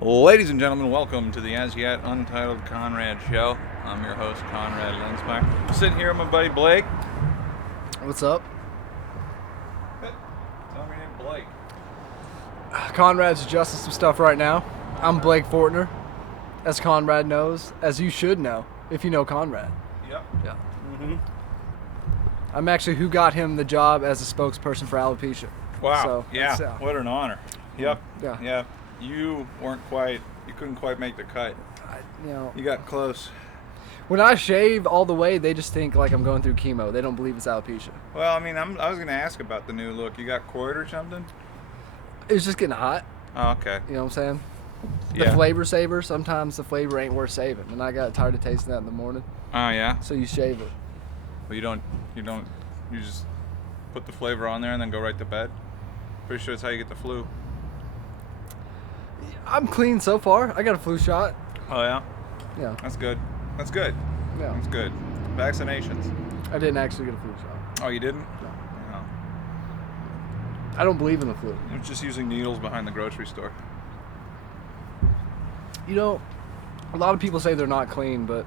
Ladies and gentlemen, welcome to the as yet untitled Conrad Show. I'm your host, Conrad Lensmeyer. I'm sitting here with my buddy Blake. What's up? Tell me your name, Blake. Conrad's adjusting some stuff right now. I'm Blake Fortner, as Conrad knows, as you should know, if you know Conrad. Yep. Yeah. Mm-hmm. I'm actually who got him the job as a spokesperson for alopecia. Wow. So, yeah. it's, What an honor. Yep. Yeah. Yeah. You couldn't quite make the cut. You got close. When I shave all the way, they just think like I'm going through chemo. They don't believe it's alopecia. Well, I mean, I was going to ask about the new look. You got cord or something? It was just getting hot. Oh, okay. You know what I'm saying? The Yeah. flavor saver, sometimes the flavor ain't worth saving. And I got tired of tasting that in the morning. Oh, yeah? So you shave it. Well, you just put the flavor on there and then go right to bed? Pretty sure that's how you get the flu. I'm clean so far. I got a flu shot. Oh, yeah? Yeah. That's good. That's good. Yeah. That's good. Vaccinations. I didn't actually get a flu shot. Oh, you didn't? No. No. I don't believe in the flu. You're just using needles behind the grocery store. You know, a lot of people say they're not clean, but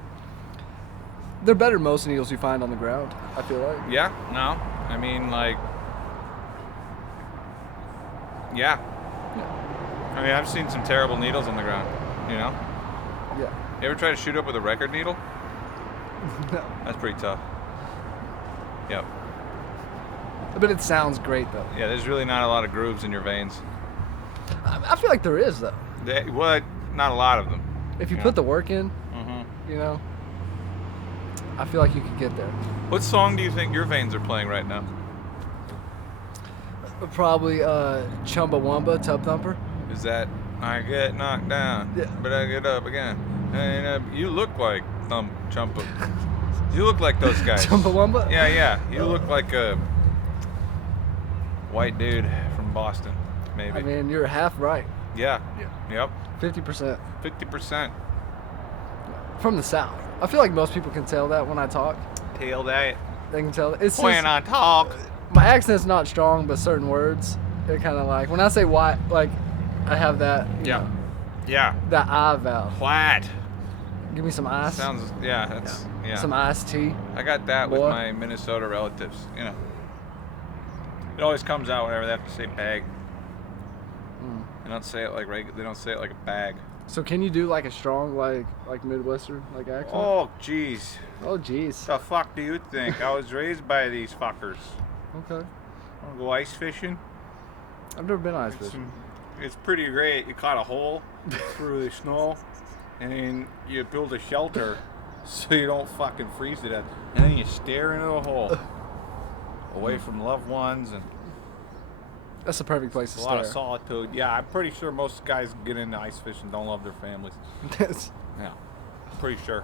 they're better than most needles you find on the ground, I feel like. Yeah? No? I mean, like... Yeah. I mean, I've seen some terrible needles on the ground, you know? Yeah. You ever try to shoot up with a record needle? No. That's pretty tough. Yep. But it sounds great, though. Yeah, there's really not a lot of grooves in your veins. I feel like there is, though. What? Not a lot of them. If you Yeah. put the work in, Mm-hmm. you know, I feel like you could get there. What song do you think your veins are playing right now? Probably Chumbawamba, Tub Thumper. Is that I get knocked down, Yeah. but I get up again? And you look like Chumpa. You look like those guys. Chumbawamba? Yeah. You look like a white dude from Boston, maybe. I mean, you're half right. Yeah. Yep. 50%. 50%. From the South. I feel like most people can tell that when I talk. Tail that. They can tell. It's When just, I talk. my accent's not strong, but certain words, they're kind of like, when I say white, like, I have that, you know, Yeah. that I vowel. White. Give me some ice. Sounds. Yeah. That's. Yeah. Some iced tea. I got that with Boy. my Minnesota relatives. You know. It always comes out whenever they have to say bag. They don't say it like They don't say it like a bag. So can you do like a strong, like Midwestern, like accent? Oh, jeez. Oh, jeez. The fuck do you think? I was raised by these fuckers. Okay. Wanna go ice fishing? I've never been ice fishing. It's pretty great. You caught a hole through the snow, and then you build a shelter so you don't fucking freeze to death. And then you stare into the hole, away from loved ones and That's the perfect place to a lot of stare. solitude. Yeah, I'm pretty sure most guys get into ice fishing don't love their families. Yeah, pretty sure.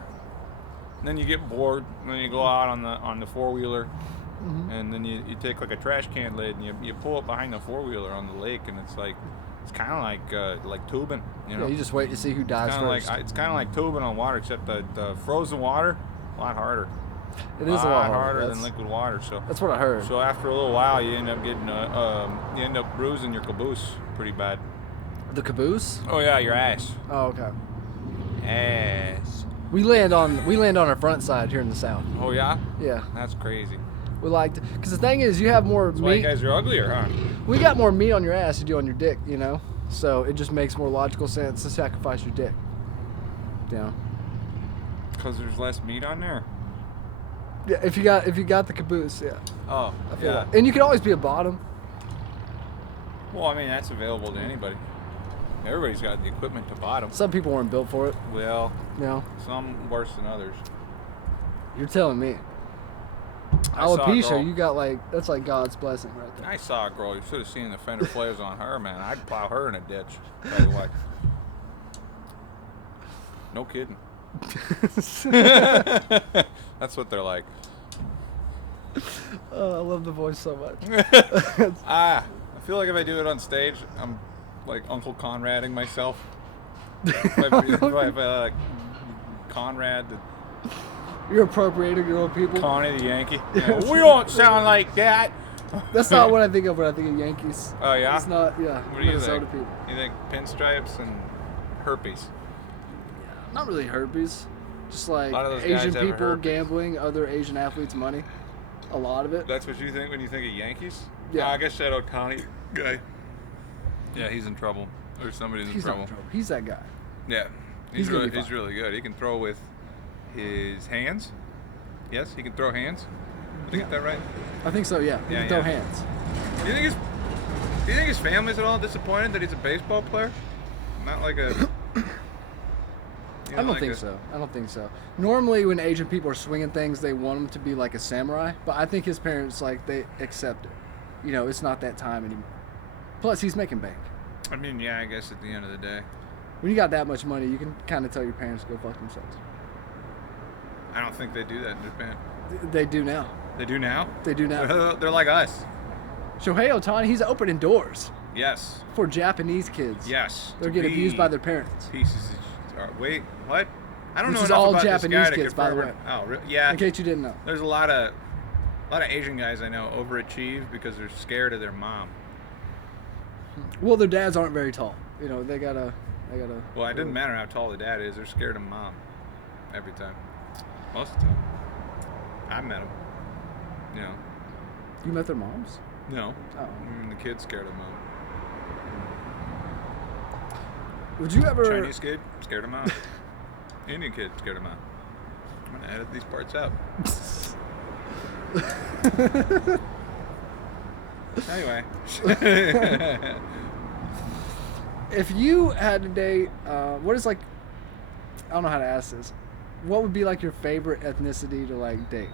And then you get bored, and then you go out on the four-wheeler, and then you take like a trash can lid and you pull it behind the four-wheeler on the lake, and it's kind of like tubing, you know. Yeah, you just wait to see who dies first. It's kind of like tubing on water, except the frozen water, a lot harder. It is a lot harder harder than liquid water. So That's what I heard. so after a little while, you end up getting you end up bruising your caboose pretty bad. The caboose? Oh yeah, your ass. Oh, okay. Ass. We land on our front side here in the South. Oh yeah, Yeah, that's crazy. we like to, because the thing is, you have more That's why you meat. guys are uglier, huh? We got more meat on your ass than you do on your dick, you know. So it just makes more logical sense to sacrifice your dick. You know. Because there's less meat on there. Yeah, if you got the caboose, yeah. Oh, I feel yeah. that. And you can always be a bottom. Well, I mean that's available to anybody. Everybody's got the equipment to bottom. Some people weren't built for it. Well, You know. some worse than others. You're telling me. I saw a girl- Alopecia, you got that's like God's blessing right there. I saw a girl. You should have seen the fender flares on her, man. I'd plow her in a ditch. Tell you what. No kidding. That's what they're like. Oh, I love the voice so much. I feel like if I do it on stage, I'm like Uncle Conrading myself. If I Conrad, You're appropriating your own people. Connie the Yankee. Yeah, we don't sound like that. That's not what I think of when I think of Yankees. Oh yeah. It's not. Yeah. What do you Minnesota think? people. You think pinstripes and herpes. Not really herpes. Just like A lot of those guys Asian have people herpes. gambling other Asian athletes' money. A lot of it. That's what you think when you think of Yankees? Yeah. I guess that Connie guy. Yeah, he's in trouble. Or somebody's in He's trouble. not in trouble. He's that guy. Yeah. He's gonna be He's fine. really good. He can throw with his hands. Yes, he can throw hands. Did I get that right? I think so. Yeah. He Yeah, can throw yeah. hands. Do you think his family's at all disappointed that he's a baseball player? Not like a. I don't think so. I don't think so. Normally, when Asian people are swinging things, they want them to be like a samurai. But I think his parents, like, they accept it. You know, it's not that time anymore. Plus, he's making bank. I mean, yeah, I guess at the end of the day. When you got that much money, you can kind of tell your parents to go fuck themselves. I don't think they do that in Japan. They do now. They do now? They do now. They're like us. Shohei Ohtani, he's opening doors Yes. for Japanese kids. Yes. They're To getting be abused by their parents. Pieces of, wait, what? I don't Which know is enough all about Japanese this guy to kids, by the confirm way. it. Oh, yeah. In case you didn't know. There's a lot of Asian guys I know overachieve because they're scared of their mom. Well, their dads aren't very tall. You know, they gotta. Well, it doesn't matter how tall the dad is. They're scared of mom every time. Most of the time. I met them. You know. You met their moms? No. Oh. The kid's scared of mom. Would you ever? Chinese kid scared of mom. Indian kid scared of mom. I'm gonna edit these parts out. Anyway. If you had to date, what is like? I don't know how to ask this. What would be like your favorite ethnicity to like date?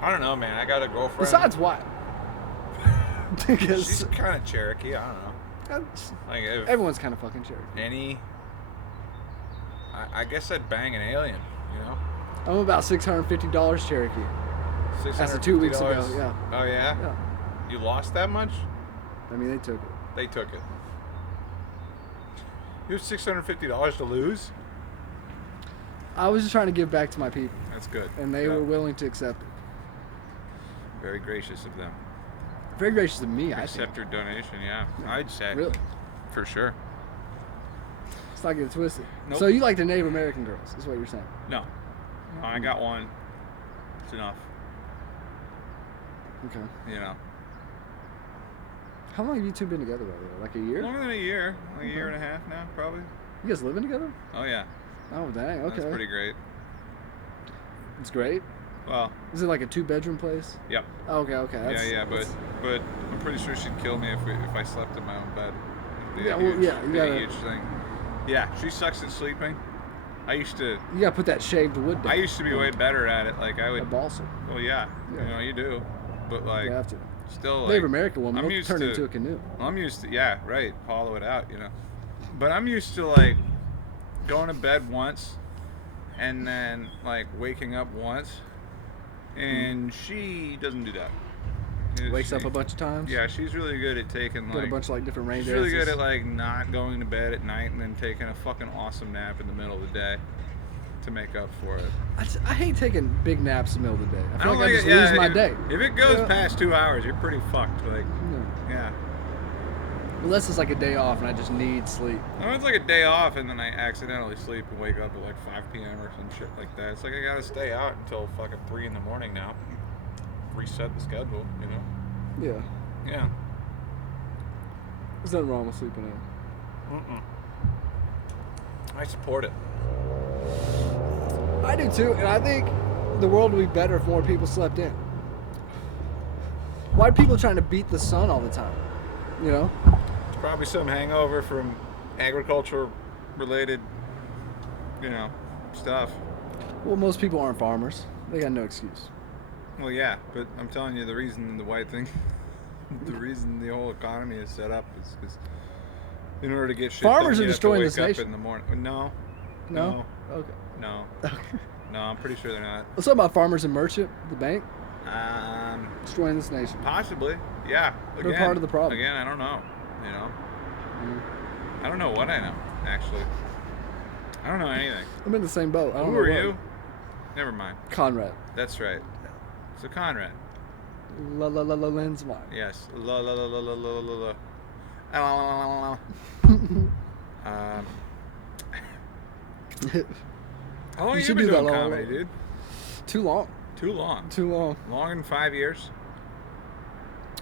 I don't know, man. I got a girlfriend. Besides white. Because She's kind of Cherokee. I don't know. Like if everyone's kind of fucking Cherokee. any, I guess I'd bang an alien. You know. I'm about $650 Cherokee. As of 2 weeks ago, $650. yeah. Oh yeah? Yeah. You lost that much? I mean, they took it. They took it. You have $650 to lose? I was just trying to give back to my people, That's good. and they Yeah. were willing to accept it. Very gracious of them. Very gracious of me, I think. Accept your donation, yeah. I'd say. Really? For sure. Let's not get it twisted. Nope. So you like the Native American girls, is what you're saying? No. No, I got one. It's enough. Okay. You know. How long have you two been together, by the way? Like a year? Longer than a year. Like a year and a half now, probably. You guys living together? Oh, yeah. Oh, dang. Okay. That's pretty great. It's great. Well, Is it like a 2-bedroom place? yep. Oh, okay. Yeah, but I'm pretty sure she'd kill me if I slept in my own bed. It'd be Yeah, a well, huge, yeah, you be a gotta- huge thing. Yeah, she sucks at sleeping. I used to you gotta put that shaved wood down. be way better at it. Like I would. A balsa. Well, yeah, Yeah. you know you do, but like You have to. still like. Native American woman, I'm they'll used turn to- into a canoe. I'm used to right, hollow it out, you know. But I'm used to like going to bed once, and then like waking up once, and she doesn't do that. Wakes up a bunch of times. Yeah, she's really good at taking Got like. a bunch of like different rain She's really good dances. at like not going to bed at night and then taking a fucking awesome nap in the middle of the day to make up for it. I hate taking big naps in the middle of the day. I feel like I like just it, lose my day. If it goes Yeah. past 2 hours, you're pretty fucked. Like, yeah. Unless it's like a day off and I just need sleep. Well, it's like a day off and then I accidentally sleep and wake up at like 5 p.m. or some shit like that. It's like I gotta stay out until fucking 3 in the morning now. Reset the schedule, you know? Yeah. Yeah. There's nothing wrong with sleeping in. I support it. I do too, and I think the world would be better if more people slept in. Why are people trying to beat the sun all the time? You know? It's probably some hangover from agriculture related, you know, stuff. Well, most people aren't farmers. They got no excuse. Well, yeah, but I'm telling you, the reason the white thing, the reason the whole economy is set up is because in order to get shit Farmers done, are you have to destroying wake this up nation. in the morning. No. No? Okay. No. No, I'm pretty sure they're not. Let's talk about Farmers and Merchant, the bank, Um, destroying this nation. possibly. Yeah. Again, They're part of the problem. Again, I don't know. You know. I don't know what I know. Actually, I don't know anything. I'm in the same boat. I don't Who know are what. you? Never mind. Conrad. That's right. So Conrad. La la la la Lensmine. Yes. La la la la la la la la. How long You you should been do that doing long, comedy, long. dude? Too long. Too long. Too long. Longer than 5 years?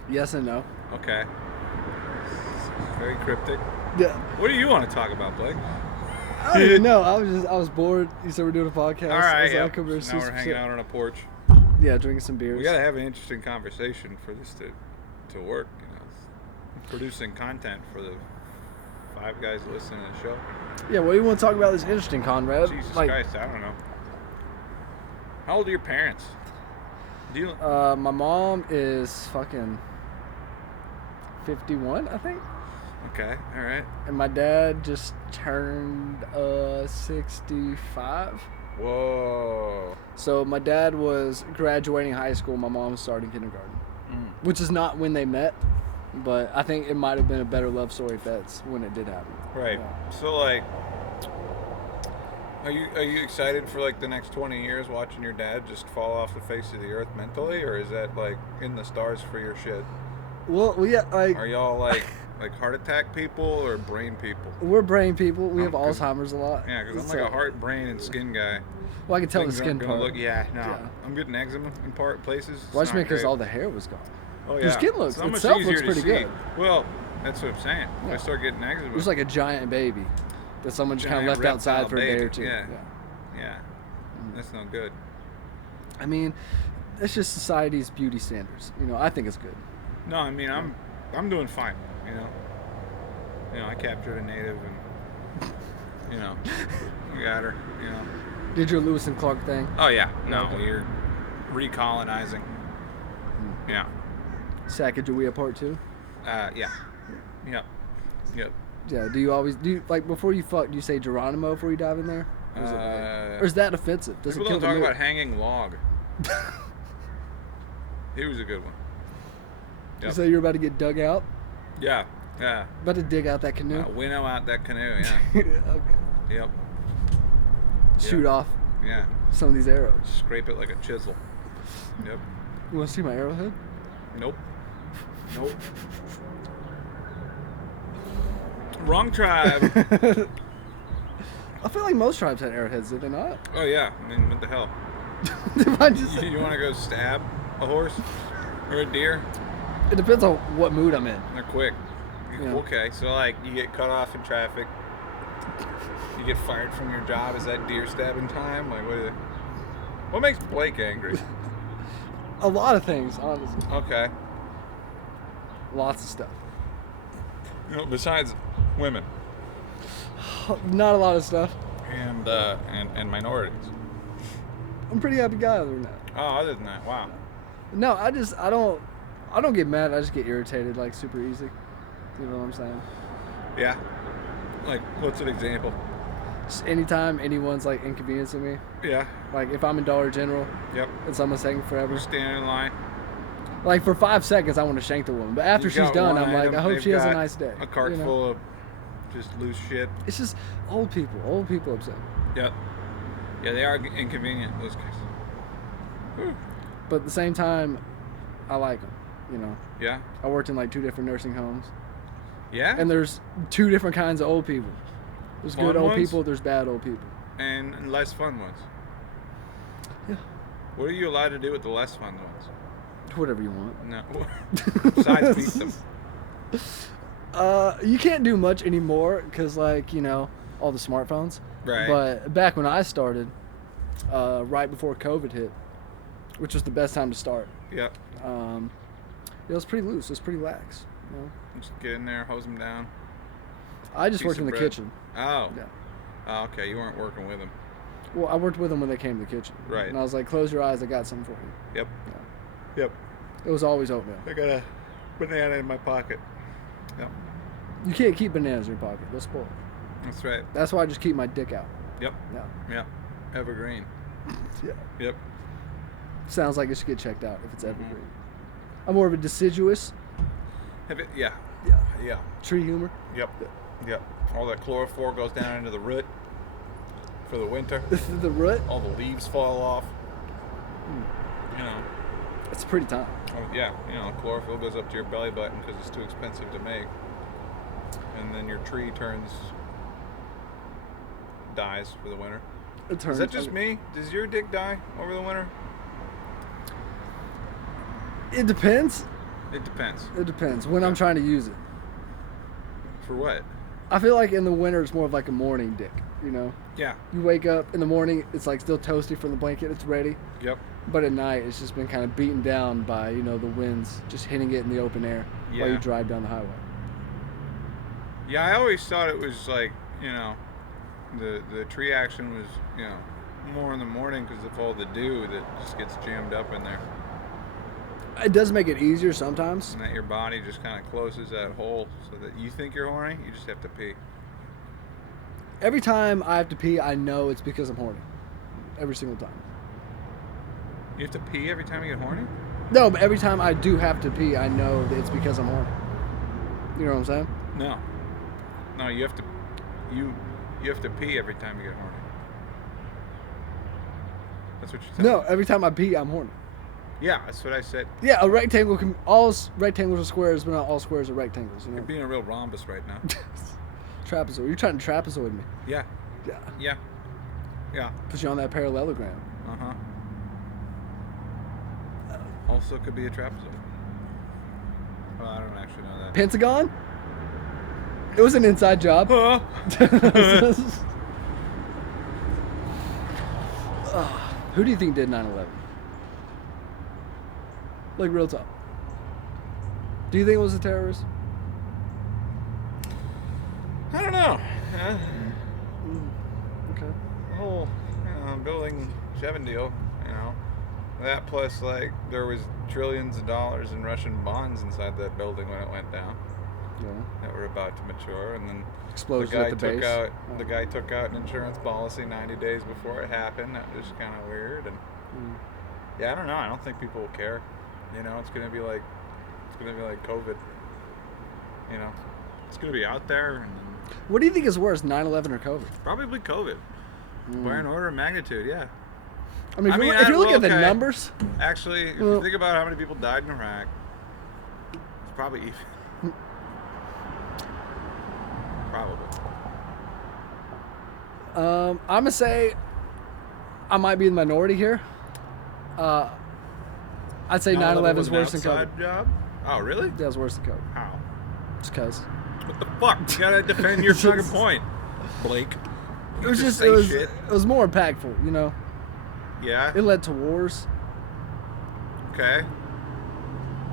Yes and no. Okay. Very cryptic. Yeah. What do you want to talk about, Blake? I don't even know. I was bored. You said we're doing a podcast. All I right, was yeah. like, come here, So now we're some hanging shit. out on a porch. Yeah, drinking some beers. We gotta have an interesting conversation for this to work. Producing content for the 5 guys listening to the show. Yeah, what do you want to talk about that's interesting, Conrad? Jesus like, Christ, I don't know. How old are your parents? Do you? my mom is fucking 51, I think. Okay, all right. And my dad just turned 65. Whoa. So my dad was graduating high school. My mom was starting kindergarten, which is not when they met, but I think it might have been a better love story if that's when it did happen. Right. Yeah. So like, are you excited for like the next 20 years watching your dad just fall off the face of the earth mentally, or is that like in the stars for your shit? Well, yeah, like, Are y'all like heart attack people or brain people? we're brain people. We have Cause, Alzheimer's a lot. Yeah, because I'm So- like a heart, brain, and skin guy. Well, I can tell the Things skin aren't gonna part. look. Yeah, no. Yeah. I'm getting eczema in places. Well, I just mean because great. all the hair was gone. Oh, yeah. Your skin looks So much itself easier looks to pretty see. good. Well, that's what I'm saying. If Yeah. I start getting eczema. It was like a giant baby that someone just kind of Giant left outside reptile for a day baby. or two. Yeah. Yeah. That's no good. I mean, that's just society's beauty standards. I think it's good. No, I mean I'm doing fine. I captured a native and we got her. Did your Lewis and Clark thing? Oh yeah. No, Okay. you're recolonizing. Yeah. Sacagawea Part 2? Yeah. Yep. Yep. Yeah, do you like before you fuck, do you say Geronimo before you dive in there? Or is, or is that offensive? Does it People kill don't talk the mood? about hanging log. He was a good one. Yep. So you're about to get dug out? Yeah. Yeah. About to dig out that canoe? Winnow out that canoe, yeah. Okay. Yep. Shoot off Yeah. some of these arrows. Scrape it like a chisel. Yep. You want to see my arrowhead? Nope. Nope. Wrong tribe. I feel like most tribes had arrowheads, did they not? Oh yeah. I mean, what the hell? They might just- You want to go stab a horse or a deer? It depends on what mood I'm in. They're quick. Yeah. Okay, so like you get cut off in traffic, you get fired from your job. Is that deer stabbing time? Like what makes Blake angry? A lot of things, honestly. Okay. Lots of stuff. Besides women Not a lot of stuff. and minorities. I'm a pretty happy guy other than that. Oh, other than that, wow. No, I don't get mad. I just get irritated like super easy. You know what I'm saying? Yeah. Like, what's an example? Just anytime anyone's like inconveniencing me, Yeah. like if I'm in Dollar General Yep. and someone's taking forever, We're standing in line. like for 5 seconds I want to shank the woman, but after You she's got done, one I'm like, item, I hope they've she has a got nice day. A cart you know? full of just loose shit. It's just old people. Old people upset. Yep. Yeah, they are inconvenient, those guys. Whew. But at the same time, I like them. Yeah. I worked in like 2 different nursing homes, Yeah? and there's 2 different kinds of old people. There's Fun good old ones? people. There's bad old people. And less fun ones. Yeah. What are you allowed to do with the less fun ones? Whatever you want. No. Besides beat them. You can't do much anymore because, like, all the smartphones. Right. But back when I started, right before COVID hit, which was the best time to start, Yep. it was pretty loose. It was pretty lax. Just get in there, hose them down. I just Piece worked in of the bread. kitchen. Oh. Yeah. Oh, okay. You weren't working with them. Well, I worked with them when they came to the kitchen. Right. And I was like, close your eyes. I got something for you. Yep. Yeah. Yep. It was always oatmeal. I got a banana in my pocket. Yep. You can't keep bananas in your pocket. They'll spoil. That's right. That's why I just keep my dick out. Yep. Yeah. Yep. Evergreen. Yeah. Yep. Sounds like it should get checked out if it's evergreen. I'm more of a deciduous. Yeah. Yeah. Yeah. Tree humor. Yep. Yep. All that chlorophyll goes down into the root for the winter. The root. All the leaves fall off. It's a pretty time. Oh, yeah. Chlorophyll goes up to your belly button because it's too expensive to make. And then your tree turns dies for the winter. Is that just me? Does your dick die over the winter? It depends. It depends. It depends when I'm trying to use it. For what? I feel like in the winter it's more of like a morning dick, you know? Yeah. You wake up in the morning, it's like still toasty from the blanket, it's ready. Yep. But at night it's just been kind of beaten down by, you know, the winds just hitting it in the open air while you drive down the highway. Yeah, I always thought it was like, you know, the tree action was, you know, more in the morning because of all the dew that just gets jammed up in there. It does make it easier sometimes. And that your body just kind of closes that hole so that you think you're horny, you just have to pee. Every time I have to pee, I know it's because I'm horny. Every single time. You have to pee every time you get horny? No, but every time I do have to pee, I know that it's because I'm horny. You know what I'm saying? No. No, you have to pee every time you get horny. That's what you're saying. No, every time I pee, I'm horny. Yeah, that's what I said. Yeah, a rectangle can all rectangles are squares, but not all squares are rectangles. You know? You're being a real rhombus right now. Trapezoid. You're trying to trapezoid me. Yeah. Yeah. Yeah. Yeah. Put you on that parallelogram. Uh-huh. Also could be a trapezoid. Well, I don't actually know that. Pentagon? It was an inside job. Who do you think did 9/11? Like, real talk. Do you think it was a terrorist? I don't know. Okay. The whole building 7 deal, you know. That plus, like, there was trillions of dollars in Russian bonds inside that building when it went down. Yeah. That were about to mature, and then Explosion the guy at the took base. out the guy took out an insurance policy 90 days before it happened. That was kind of weird, and yeah, I don't know. I don't think people will care. You know, it's gonna be like COVID. You know, it's gonna be out there. And What do you think is worse, 9/11 or COVID? probably COVID. By an order of magnitude, yeah. I mean, if you look at the numbers, Actually, if you think about how many people died in Iraq, it's probably even. Probably. I'm gonna say I might be the minority here. I'd say 9/11 is worse than COVID. Job? Oh, really? Yeah, it's worse than COVID. How? Just cause. What the fuck? You gotta defend your fucking point, Blake. It was just it was more impactful, you know. Yeah. It led to wars. Okay.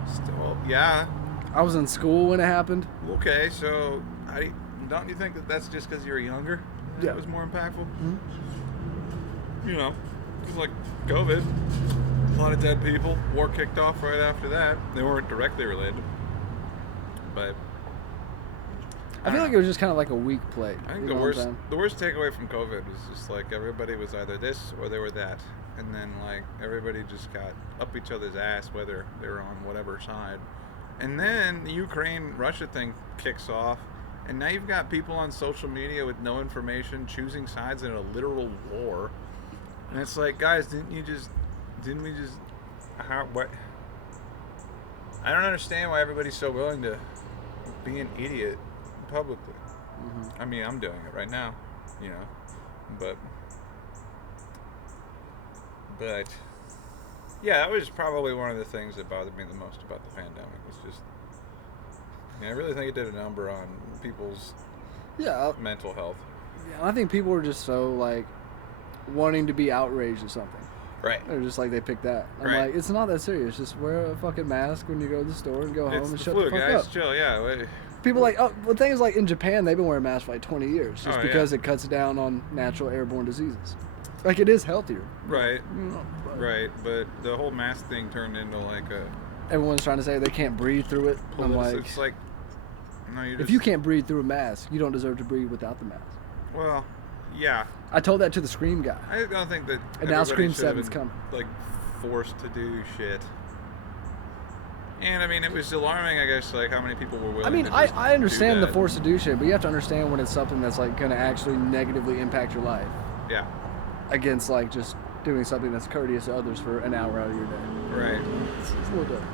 Still, yeah. I was in school when it happened. Okay, so don't you think that that's just because you were younger? Yeah. It was more impactful. Mm-hmm. You know, it was like COVID. A lot of dead people. War kicked off right after that. They weren't directly related, but I feel like it was just kind of like a weak play. I think the worst takeaway from COVID was just like everybody was either this or they were that, and then like everybody just got up each other's ass whether they were on whatever side, and then the Ukraine-Russia thing kicks off, and now you've got people on social media with no information choosing sides in a literal war, and it's like, guys, didn't we just what? I don't understand why everybody's so willing to be an idiot publicly. I mean, I'm doing it right now, you know, but yeah, that was probably one of the things that bothered me the most about the pandemic. Was just, I really think it did a number on people's mental health. Yeah, I think people were just so like wanting to be outraged or something. Right. They're just like, they picked that. I'm like, it's not that serious. Just wear a fucking mask when you go to the store and go home and shut the fuck guys. up. Chill, yeah. People like, the thing is, like, in Japan, they've been wearing masks for like 20 years just because it cuts down on natural airborne diseases. Like, it is healthier. Right. Right, but the whole mask thing turned into like a... Everyone's trying to say they can't breathe through it. I'm like, it's like, no, if you can't breathe through a mask, you don't deserve to breathe without the mask. Well, yeah. I told that to the Scream guy. I don't think that. And now Scream 7's coming. Like, forced to do shit. And I mean, it was alarming, I guess, like how many people were willing. I mean, to I understand do the force to do shit, but you have to understand when it's something that's like going to actually negatively impact your life. Yeah. Against like just doing something that's courteous to others for an hour out of your day. Right. It's a little different.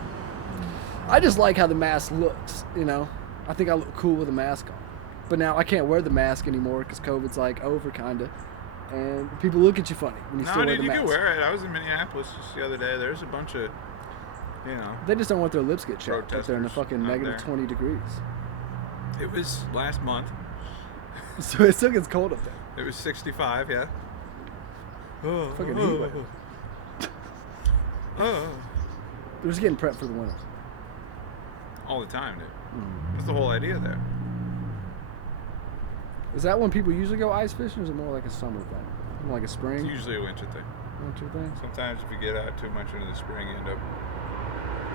I just like how the mask looks, you know. I think I look cool with a mask on. But now I can't wear the mask anymore because COVID's like over, kinda, and people look at you funny when you still wear the mask. No, dude, you can wear it. I was in Minneapolis just the other day. There's a bunch of, They just don't want their lips get chapped if they're in the fucking negative 20 degrees. It was last month. So it still gets cold up there. It was 65, yeah. Fucking heat wave. They're just getting prepped for the winter. All the time, dude. That's the whole idea there. Is that when people usually go ice fishing, or is it more like a summer thing? More like a spring? It's usually a winter thing. Winter thing? Sometimes if you get out too much into the spring, you end up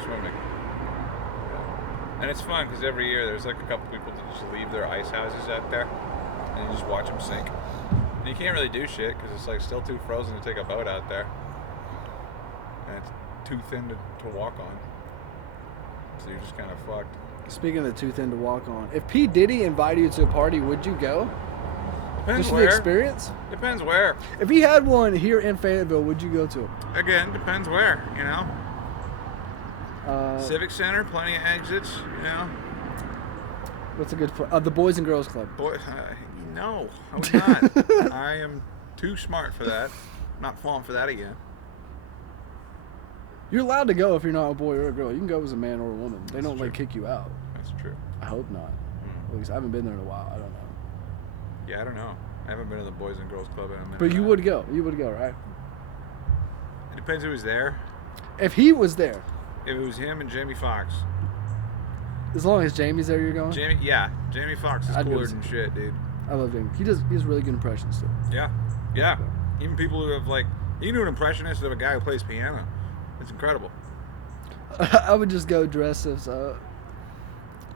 swimming. Yeah. And it's fun because every year there's like a couple people that just leave their ice houses out there and you just watch them sink. And you can't really do shit because it's like still too frozen to take a boat out there. And it's too thin to walk on. So you're just kind of fucked. Speaking of the too thin to walk on, if P. Diddy invited you to a party, would you go? Depends Just for where. the experience? Depends where. If he had one here in Fayetteville, would you go to it? Again, depends where, Civic Center, plenty of exits, What's a good the Boys and Girls Club? Boy, no, I would not. I am too smart for that. Not falling for that again. You're allowed to go if you're not a boy or a girl. You can go as a man or a woman. They don't kick you out. That's true. I hope not. At least I haven't been there in a while. I don't know. Yeah, I don't know. I haven't been to the Boys and Girls Club in a minute. But you would go. You would go, right? It depends who was there. If he was there. If it was him and Jamie Foxx. As long as Jamie's there, you're going? Jamie Foxx is cooler than shit, dude. I love Jamie. He has really good impressions, too. Yeah. Even people who have, you can do an impressionist of a guy who plays piano. It's incredible. I would just go dress as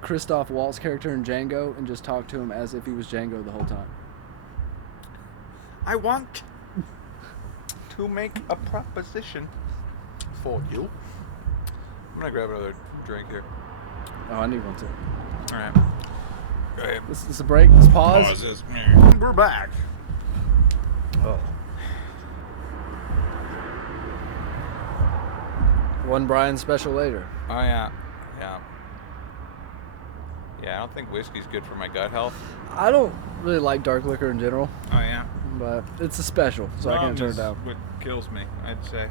Christoph Waltz character in Django and just talk to him as if he was Django the whole time. I want to make a proposition for you. I'm going to grab another drink here. Oh, I need one too. All right. Go ahead. This is a break. Let's pause. Pause this. We're back. Oh. One Brian special later. Oh, yeah. Yeah, I don't think whiskey's good for my gut health. I don't really like dark liquor in general. Oh, yeah? But it's a special, so I can't turn it down. What kills me, I'd say.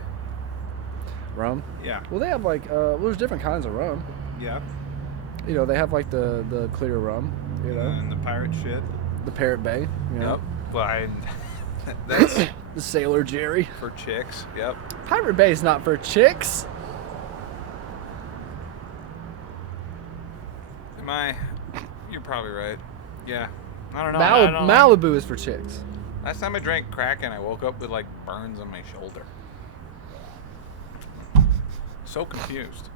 Rum? Yeah. Well, they have there's different kinds of rum. Yeah. They have the clear rum, And the pirate shit. The Parrot Bay, Yep. Well, that's the Sailor Jerry. for chicks. Yep. Pirate Bay is not for chicks. You're probably right. Yeah. I don't know. Malibu is for chicks. Last time I drank Kraken, I woke up with burns on my shoulder. So confused.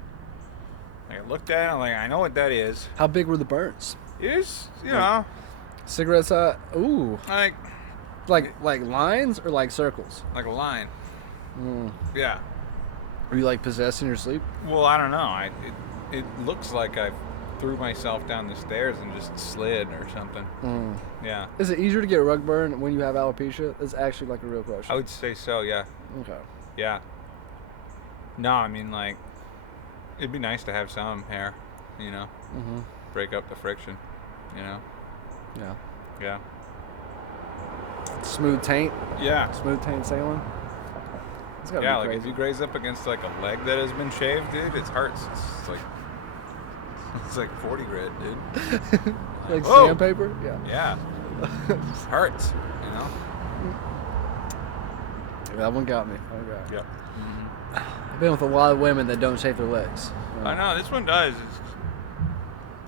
I looked at it, I'm like, I know what that is. How big were the burns? It's, Cigarettes, ooh. Like lines or like circles? like a line. Mm. Yeah. Are you possessed in your sleep? Well, I don't know. It looks like I threw myself down the stairs and just slid or something. Mm. Yeah. Is it easier to get rug burn when you have alopecia? It's actually a real question. I would say so, yeah. Okay. Yeah. No, I mean, it'd be nice to have some hair, Mm-hmm. break up the friction, Yeah. Yeah. Smooth taint. Yeah. Smooth taint sailing. It's gotta Yeah, be crazy. if you graze up against a leg that has been shaved, dude, it hurts. It's like 40 grit, dude. Like Whoa. sandpaper? Yeah. Yeah. It hurts, That one got me. Yeah. I've been with a lot of women that don't shave their legs. I know, this one does.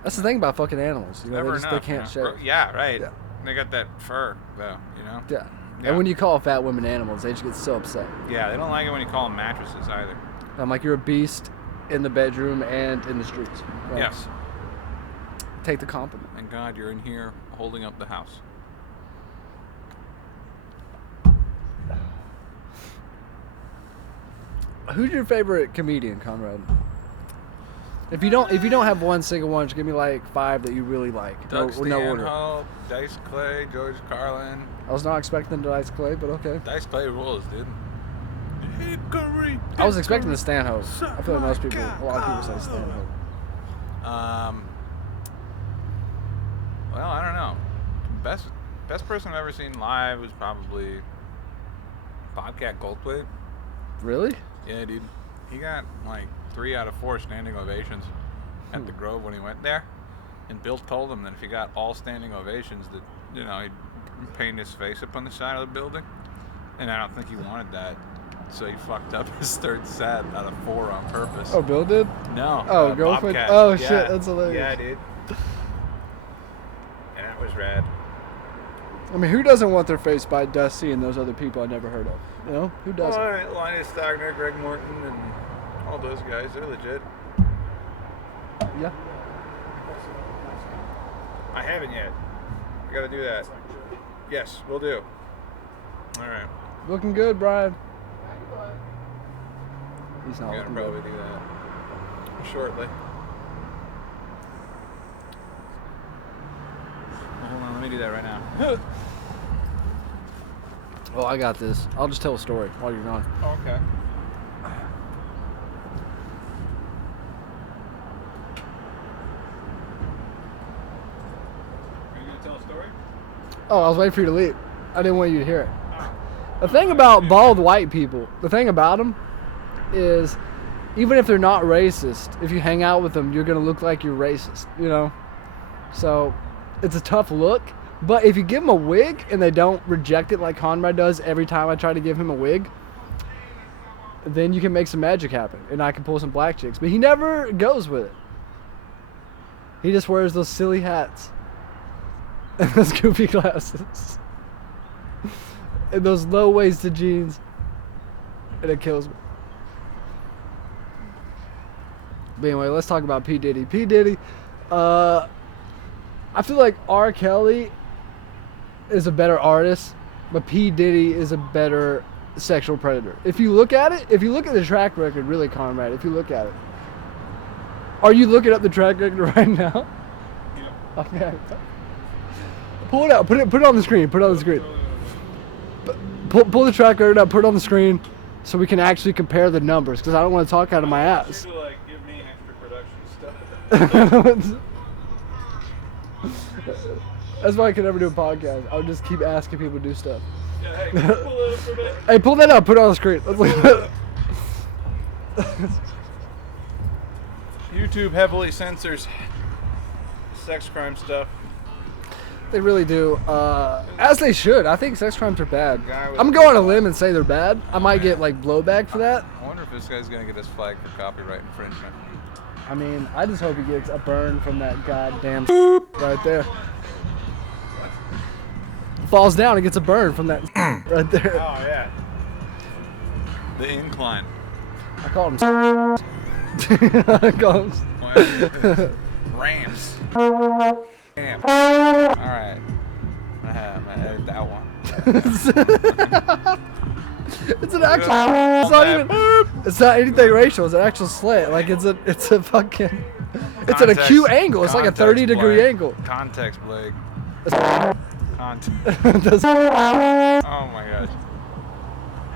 That's the thing about fucking animals. Never enough. They can't shave. Yeah, right. Yeah. They got that fur, though, Yeah. Yeah. And when you call fat women animals, they just get so upset. Yeah, they don't like it when you call them mattresses either. I'm like, you're a beast in the bedroom and in the streets. Right? Yes. Take the compliment. Thank God you're in here holding up the house. Who's your favorite comedian, Conrad? If you don't have one single one, just give me 5 that you really like. Doug No order. Stanhope, Dice Clay, George Carlin. I was not expecting Dice Clay, but okay. Dice Clay rules, dude. I was expecting the Stanhope. I feel like a lot of people say Stanhope. Well, I don't know. Best person I've ever seen live was probably Bobcat Goldthwait. Really? Yeah, dude. He got like 3 out of 4 standing ovations at the Grove when he went there. And Bill told him that if he got all standing ovations, that he'd paint his face up on the side of the building. And I don't think he wanted that, so he fucked up his 3rd set out of 4 on purpose. Oh, Bill did? No. Oh, girlfriend. Oh shit, that's hilarious. Yeah, dude. And that was rad. I mean, who doesn't want their face by Dusty and those other people I never heard of? You know, who doesn't? Well, Linus Stagner, Greg Morton, and all those guys, they're legit. Yeah. I haven't yet. I gotta do that. Yes, we'll do. All right. Looking good, Brian. He's not I'm looking gonna probably good. do that shortly. Hold on, let me do that right now. Oh, I got this. I'll just tell a story while you're gone. Oh, okay. Are you gonna tell a story? Oh, I was waiting for you to leave. I didn't want you to hear it. The thing about bald white people, the thing about them is, even if they're not racist, if you hang out with them, you're going to look like you're racist, you know? So, it's a tough look. But if you give them a wig and they don't reject it like Conrad does every time I try to give him a wig, then you can make some magic happen. And I can pull some black chicks. But he never goes with it. He just wears those silly hats. And those goofy glasses. And those low-waisted jeans. And it kills me. But anyway, let's talk about P. Diddy. P. Diddy, I feel like R. Kelly is a better artist, but P. Diddy is a better sexual predator. If you look at it, if you look at the track record, really, Conrad, if you look at it. Are you looking up the track record right now? Yeah. Okay. Pull it out. Put it on the screen. Put it on the screen. Pull the track record up. Put it on the screen so we can actually compare the numbers, because I don't want to talk out of my ass. You to, like, give me extra production stuff. That's why I could never do a podcast. I would just keep asking people to do stuff. Yeah, hey, can you pull it up for a minute? Hey, pull that up. Put it on the screen. Let's look at it. YouTube heavily censors sex crime stuff. They really do. As they should. I think sex crimes are bad. Guy with I'm going on a limb and say they're bad. I might get like blowback for that. I wonder if this guy's gonna get us flagged for copyright infringement. I mean, I just hope he gets a burn from that goddamn right there. Falls down and gets a burn from that right there. Oh yeah. The incline. I called him. I called him. Rams. Damn. Alright. I'm gonna edit that one. It's an actual. It's not even. It's not anything racial. It's an actual slant. Like it's a fucking. It's an acute angle. It's like a 30-degree Blake. angle. Context, Blake. Context. That's- Oh my gosh.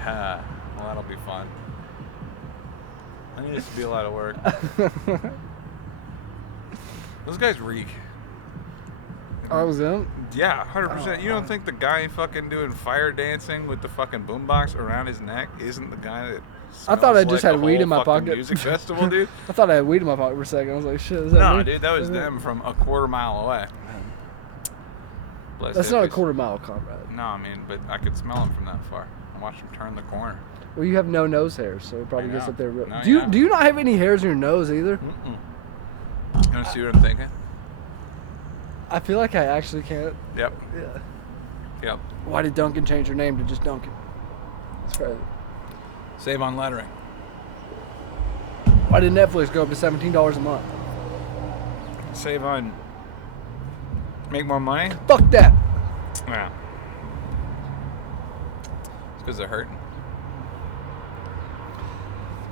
Well, that'll be fun. I need this to be a lot of work. Those guys reek. I was in. Yeah, 100%. You don't think the guy fucking doing fire dancing with the fucking boombox around his neck isn't the guy that I thought I smells just like had the weed whole in my fucking pocket. Music festival, dude. I thought I had weed in my pocket for a second. I was like, shit, is that No, me? dude, that was them from a quarter mile away. Bless That's not a hippies. quarter mile, Conrad. No, I mean, but I could smell them from that far. I watched them turn the corner. Well, you have no nose hairs, so it probably I gets know. up there real. No, do you yeah. do you not have any hairs in your nose either? Mm-mm. You want to see what I'm thinking? I feel like I actually can't. Yep. Yeah. Yep. Why did Duncan change her name to just Duncan? It's crazy. Save on lettering. Why did Netflix go up to $17 a month? Save on. Make more money? Fuck that. Yeah. It's because they're hurting.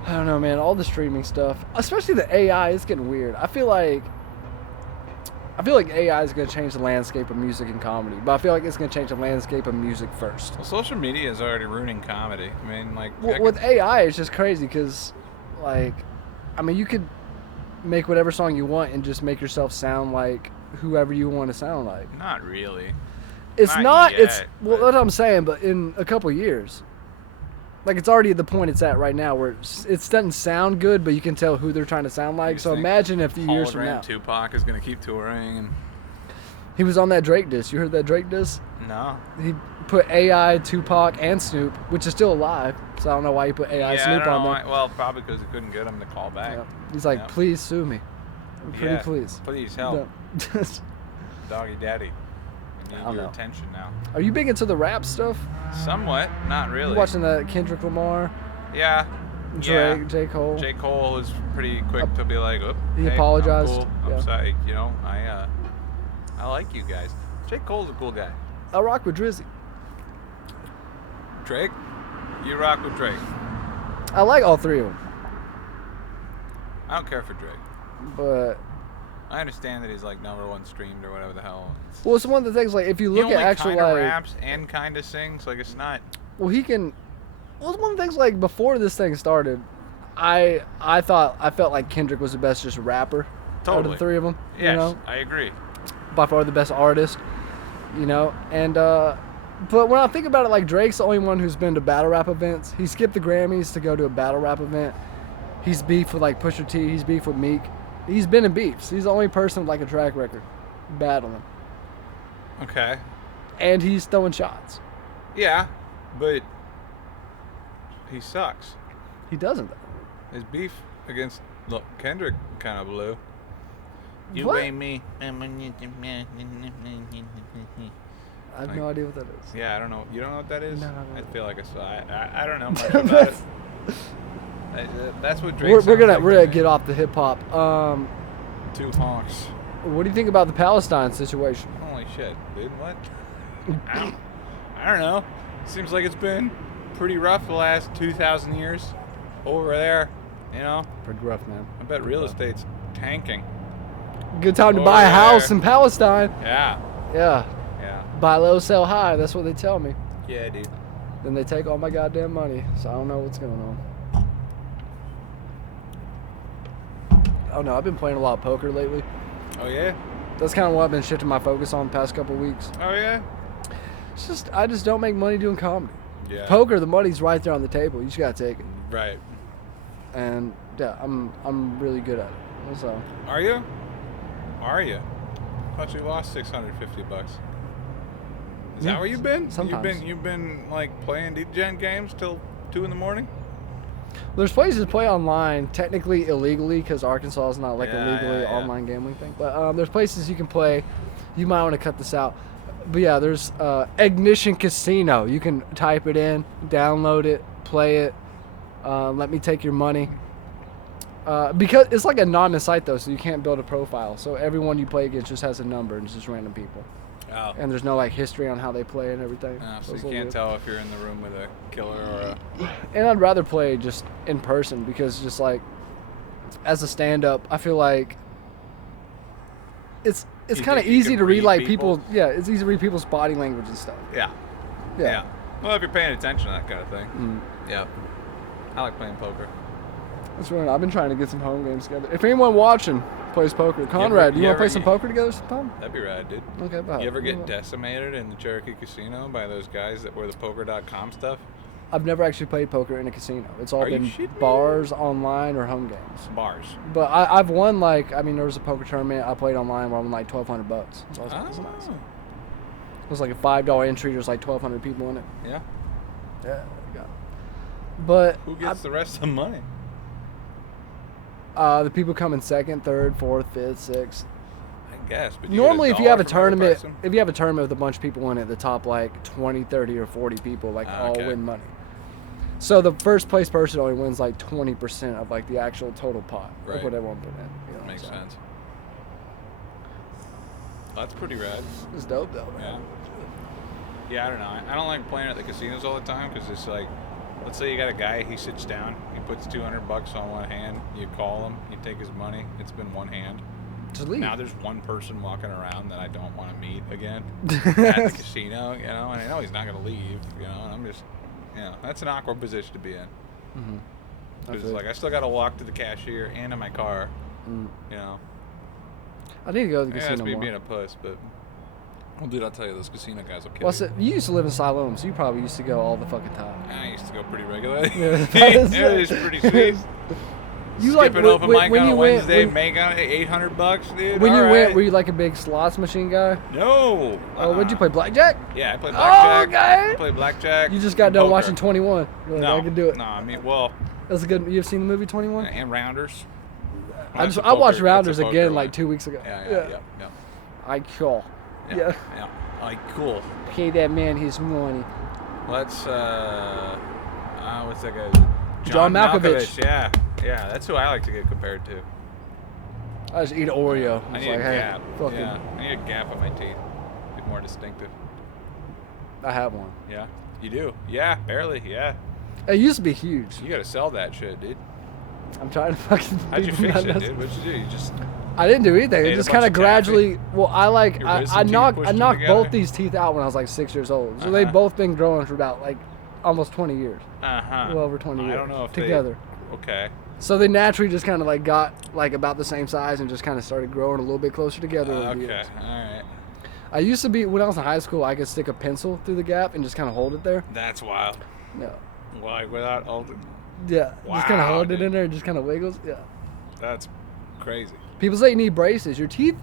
I don't know, man. All the streaming stuff, especially the AI, is getting weird. I feel like AI is going to change the landscape of music and comedy, but I feel like it's going to change the landscape of music first. Well, social media is already ruining comedy. I mean, like... I could- With AI, it's just crazy because, like, I mean, you could make whatever song you want and just make yourself sound like whoever you want to sound like. Not really. It's Not it's yet, well, but- that's what I'm saying, but in a couple years. Like, it's already at the point it's at right now where it doesn't sound good, but you can tell who they're trying to sound like. You So think imagine a few years from Hologram now. Tupac is gonna keep touring, and He was on that Drake diss. You heard that Drake diss? no. He put AI, Tupac, and Snoop, which is still alive. So I don't know why he put AI, Yeah, Snoop I don't on know there. why. Well, probably because he couldn't get him to call back. Yeah. He's like, Yeah. please sue me. Pretty Yeah, please. Please help, No. doggy daddy. I I need don't your know. attention now. Are you big into the rap stuff? Somewhat, not really. You watching the Kendrick Lamar, Yeah. Drake, Yeah. J. Cole? J. Cole is pretty quick to be like, "Oop, He hey, apologized, I'm cool. I'm yeah. sorry. You know, I like you guys." J. Cole's a cool guy. I rock with Drizzy. Drake, you rock with Drake. I like all three of them, I don't care for Drake. but I understand that he's like #1 streamed or whatever the hell. well, it's one of the things like if you He look at only actual kinda like, raps and kind of sings. Like it's not. well, he can. Well, it's one of the things like before this thing started, I thought I felt like Kendrick was the best just rapper out of Totally. the three of them. Yes, You know, I agree. by far the best artist. You know, and but when I think about it, like Drake's the only one who's been to battle rap events. He skipped the Grammys to go to a battle rap event. He's beefed with like Pusha T. He's beefed with Meek. He's been in beefs. He's the only person with like a track record battling, Okay. and he's throwing shots. Yeah, but he sucks. He doesn't though. His beef against Kendrick kind of blew. You What? weigh me. I have Like- no idea what that is. Yeah, I don't know. You don't know what that is? No. I feel like I saw. I don't know much about it. That's what Drake. We're sounds gonna like we're to gonna me. get off the hip hop. Two honks. What do you think about the Palestine situation? Holy shit, dude! What? I don't know. Seems like it's been pretty rough the last 2,000 years over there. You know, Pretty rough, man. I bet real estate's tanking. Good time to Over buy a house there. in Palestine. Yeah. Yeah. Yeah. Buy low, sell high. That's what they tell me. Yeah, dude. Then they take all my goddamn money. So I don't know what's going on. Oh no, I've been playing a lot of poker lately. Oh yeah. That's kind of what I've been shifting my focus on the past couple weeks. Oh yeah. It's just I just don't make money doing comedy. Yeah. Poker, the money's right there on the table. You just gotta take it. Right. And yeah, I'm really good at it. So Are you? Are you? Thought you lost $650. Is Yeah, that where you've been? sometimes. You've been like playing degen games till 2 in the morning? there's places to play online, technically illegally, because Arkansas is not like a Yeah, legally yeah. online gambling thing. But there's places you can play. You might want to cut this out. But yeah, there's Ignition Casino. You can type it in, download it, play it. Let me take your money. Because it's like a anonymous site though, so you can't build a profile. So everyone you play against just has a number and it's just random people. Oh. And there's no like history on how they play and everything. So it's you a little can't weird. tell if you're in the room with a killer or a. And I'd rather play just in person because just like as a stand-up, I feel like it's You kind of think you easy can to read read like people? people. Yeah, it's easy to read people's body language and stuff. Yeah. Yeah. Well, if you're paying attention to that kind of thing. Mm. Yeah. I like playing poker. That's right. I've been trying to get some home games together. If anyone watching plays poker, Conrad, you want to play some poker together sometime? That'd be rad, dude. Okay, bye. You ever get decimated in the Cherokee Casino by those guys that were the poker.com stuff? I've never actually played poker in a casino. It's all Are you been shitting me? bars, online, or home games. Bars. But I've won like there was a poker tournament I played online where I won like $1,200. So it was nice. Oh. It was like a $5 entry. There's like 1,200 people in it. Yeah. Yeah, I got it. But Who gets the rest of the money? the people come in second, third, fourth, fifth, sixth. I guess. But you Normally, get if you have a $1 for every tournament, person? if you have a tournament with a bunch of people in it, the top like 20, 30, or 40 people like all Okay. win money. So the first place person only wins like 20% of like the actual total pot Right. of what everyone put in. You know what I'm Makes saying? sense. That's pretty rad. It's dope though, Yeah. man. Yeah, I don't know. I don't like playing at the casinos all the time because it's like, let's say you got a guy, he sits down, he puts $200 on one hand, you call him, you take his money, it's been one hand. Just leave. Now there's one person walking around that I don't want to meet again at the casino, you know, and I know he's not going to leave, you know, and I'm just, you know, that's an awkward position to be in. Mm-hmm. Because it's like, I still got to walk to the cashier and in my car, Mm. you know. I need to go to the That's casino me more. being a puss, but well, dude, I'll tell you, those casino guys will kill Well, you. so you used to live in Siloam, so you probably used to go all the fucking time. I used to go pretty regularly. Yeah, It's pretty sweet. You like Skipping open mic when on you a went Wednesday, when, make on $800, dude. when you all went, right. were you like a big slots machine guy? No. Oh, what'd you play, blackjack? Yeah, I played blackjack. okay. I played blackjack. You just got and done poker. watching 21. You're like, No, I can do it. No, I mean, well, That's a good. You've seen the movie 21? and Rounders. I That's a watched poker- Rounders that's a again poker like one. 2 weeks ago. Yeah. I cool. Yeah. Like, cool. Pay that man his money. Let's, what's that guy? John Malkovich. Yeah, that's who I like to get compared to. I just eat an Oreo. I It's need like, a hey, gap. fucking, Yeah, I need a gap on my teeth. Be more distinctive. I have one. Yeah, you do. Yeah, barely. Yeah, It used to be huge. you gotta sell that shit, dude. I'm trying to fucking. How'd you people fix not it, know- dude? What'd you do? You just I didn't do anything. Ate It a just bunch kind of of gradually. Well, I Your wisdom I teeth knocked pushed them both together? these teeth out when I was like 6 years old. So they've Uh-huh. both been growing for about like almost 20 years. well Well over 20 years. I don't know if together. Okay. So they naturally just kind of like got like about the same size and just kind of started growing a little bit closer together over the Okay. years. All right. I used to be when I was in high school. I could stick a pencil through the gap and just kind of hold it there. That's wild. Yeah. Like without all the. Yeah. Just kind of Wow, hold it dude. in there and just kind of wiggles. Yeah. That's crazy. People say you need braces. Your teeth,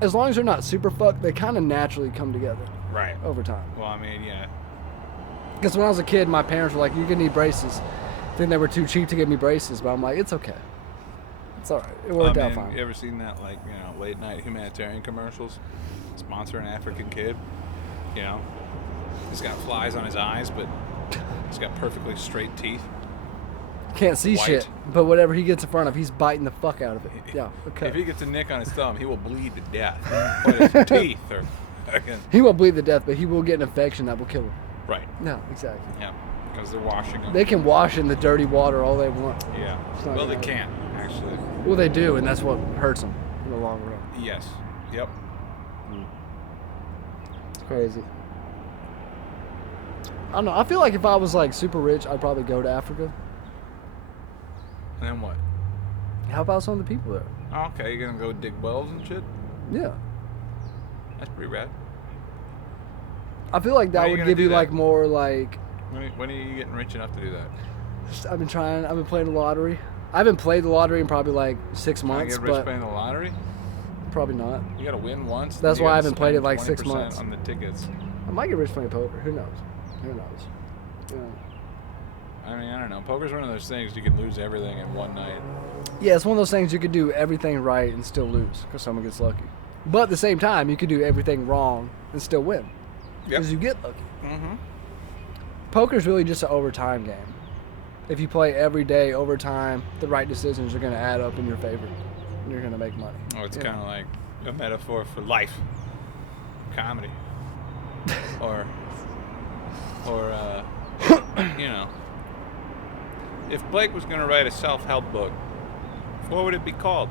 as long as they're not super fucked, they kind of naturally come together Right. over time. Well, I mean, yeah. Because when I was a kid, my parents were like, "You're gonna need braces." I think they were too cheap to give me braces, but I'm like, "It's okay. It's all right. It worked out fine." You ever seen that, like, late night humanitarian commercials? Sponsor an African kid. He's got flies on his eyes, but he's got perfectly straight teeth. Can't see White. shit, but whatever he gets in front of, he's biting the fuck out of it. Yeah, okay. If he gets a nick on his thumb, he will bleed to death. But his teeth are fucking. He won't bleed to death, but he will get an infection that will kill him. Right. No, exactly. Yeah. Because they're washing them. They can wash in the dirty water all they want. Yeah. It's not Well, they gonna can't, actually. Well, they do, and that's what hurts them in the long run. Yes. Yep. It's crazy. I don't know. I feel like if I was like super rich, I'd probably go to Africa. And then what? Help out some of the people there. Oh, okay, you're going to go dig wells and shit? Yeah. That's pretty rad. I feel like When are that you would gonna give do you that? like more like. When are you getting rich enough to do that? I've been playing the lottery. I haven't played the lottery in probably like 6 Can I months, get rich but playing the lottery? probably not. You got to win once. That's then you why I gotta haven't played it spend like 6 20% months. on the tickets. I might get rich playing poker. Who knows? Who knows? Yeah. I mean, I don't know. Poker's one of those things you can lose everything in one night. Yeah, it's one of those things you could do everything right and still lose because someone gets lucky. But at the same time, you could do everything wrong and still win because you get lucky. Mm-hmm. Poker's really just an overtime game. If you play every day overtime, the right decisions are going to add up in your favor. And you're going to make money. Oh, it's Yeah. kind of like a metaphor for life, comedy, or if Blake was going to write a self-help book, what would it be called?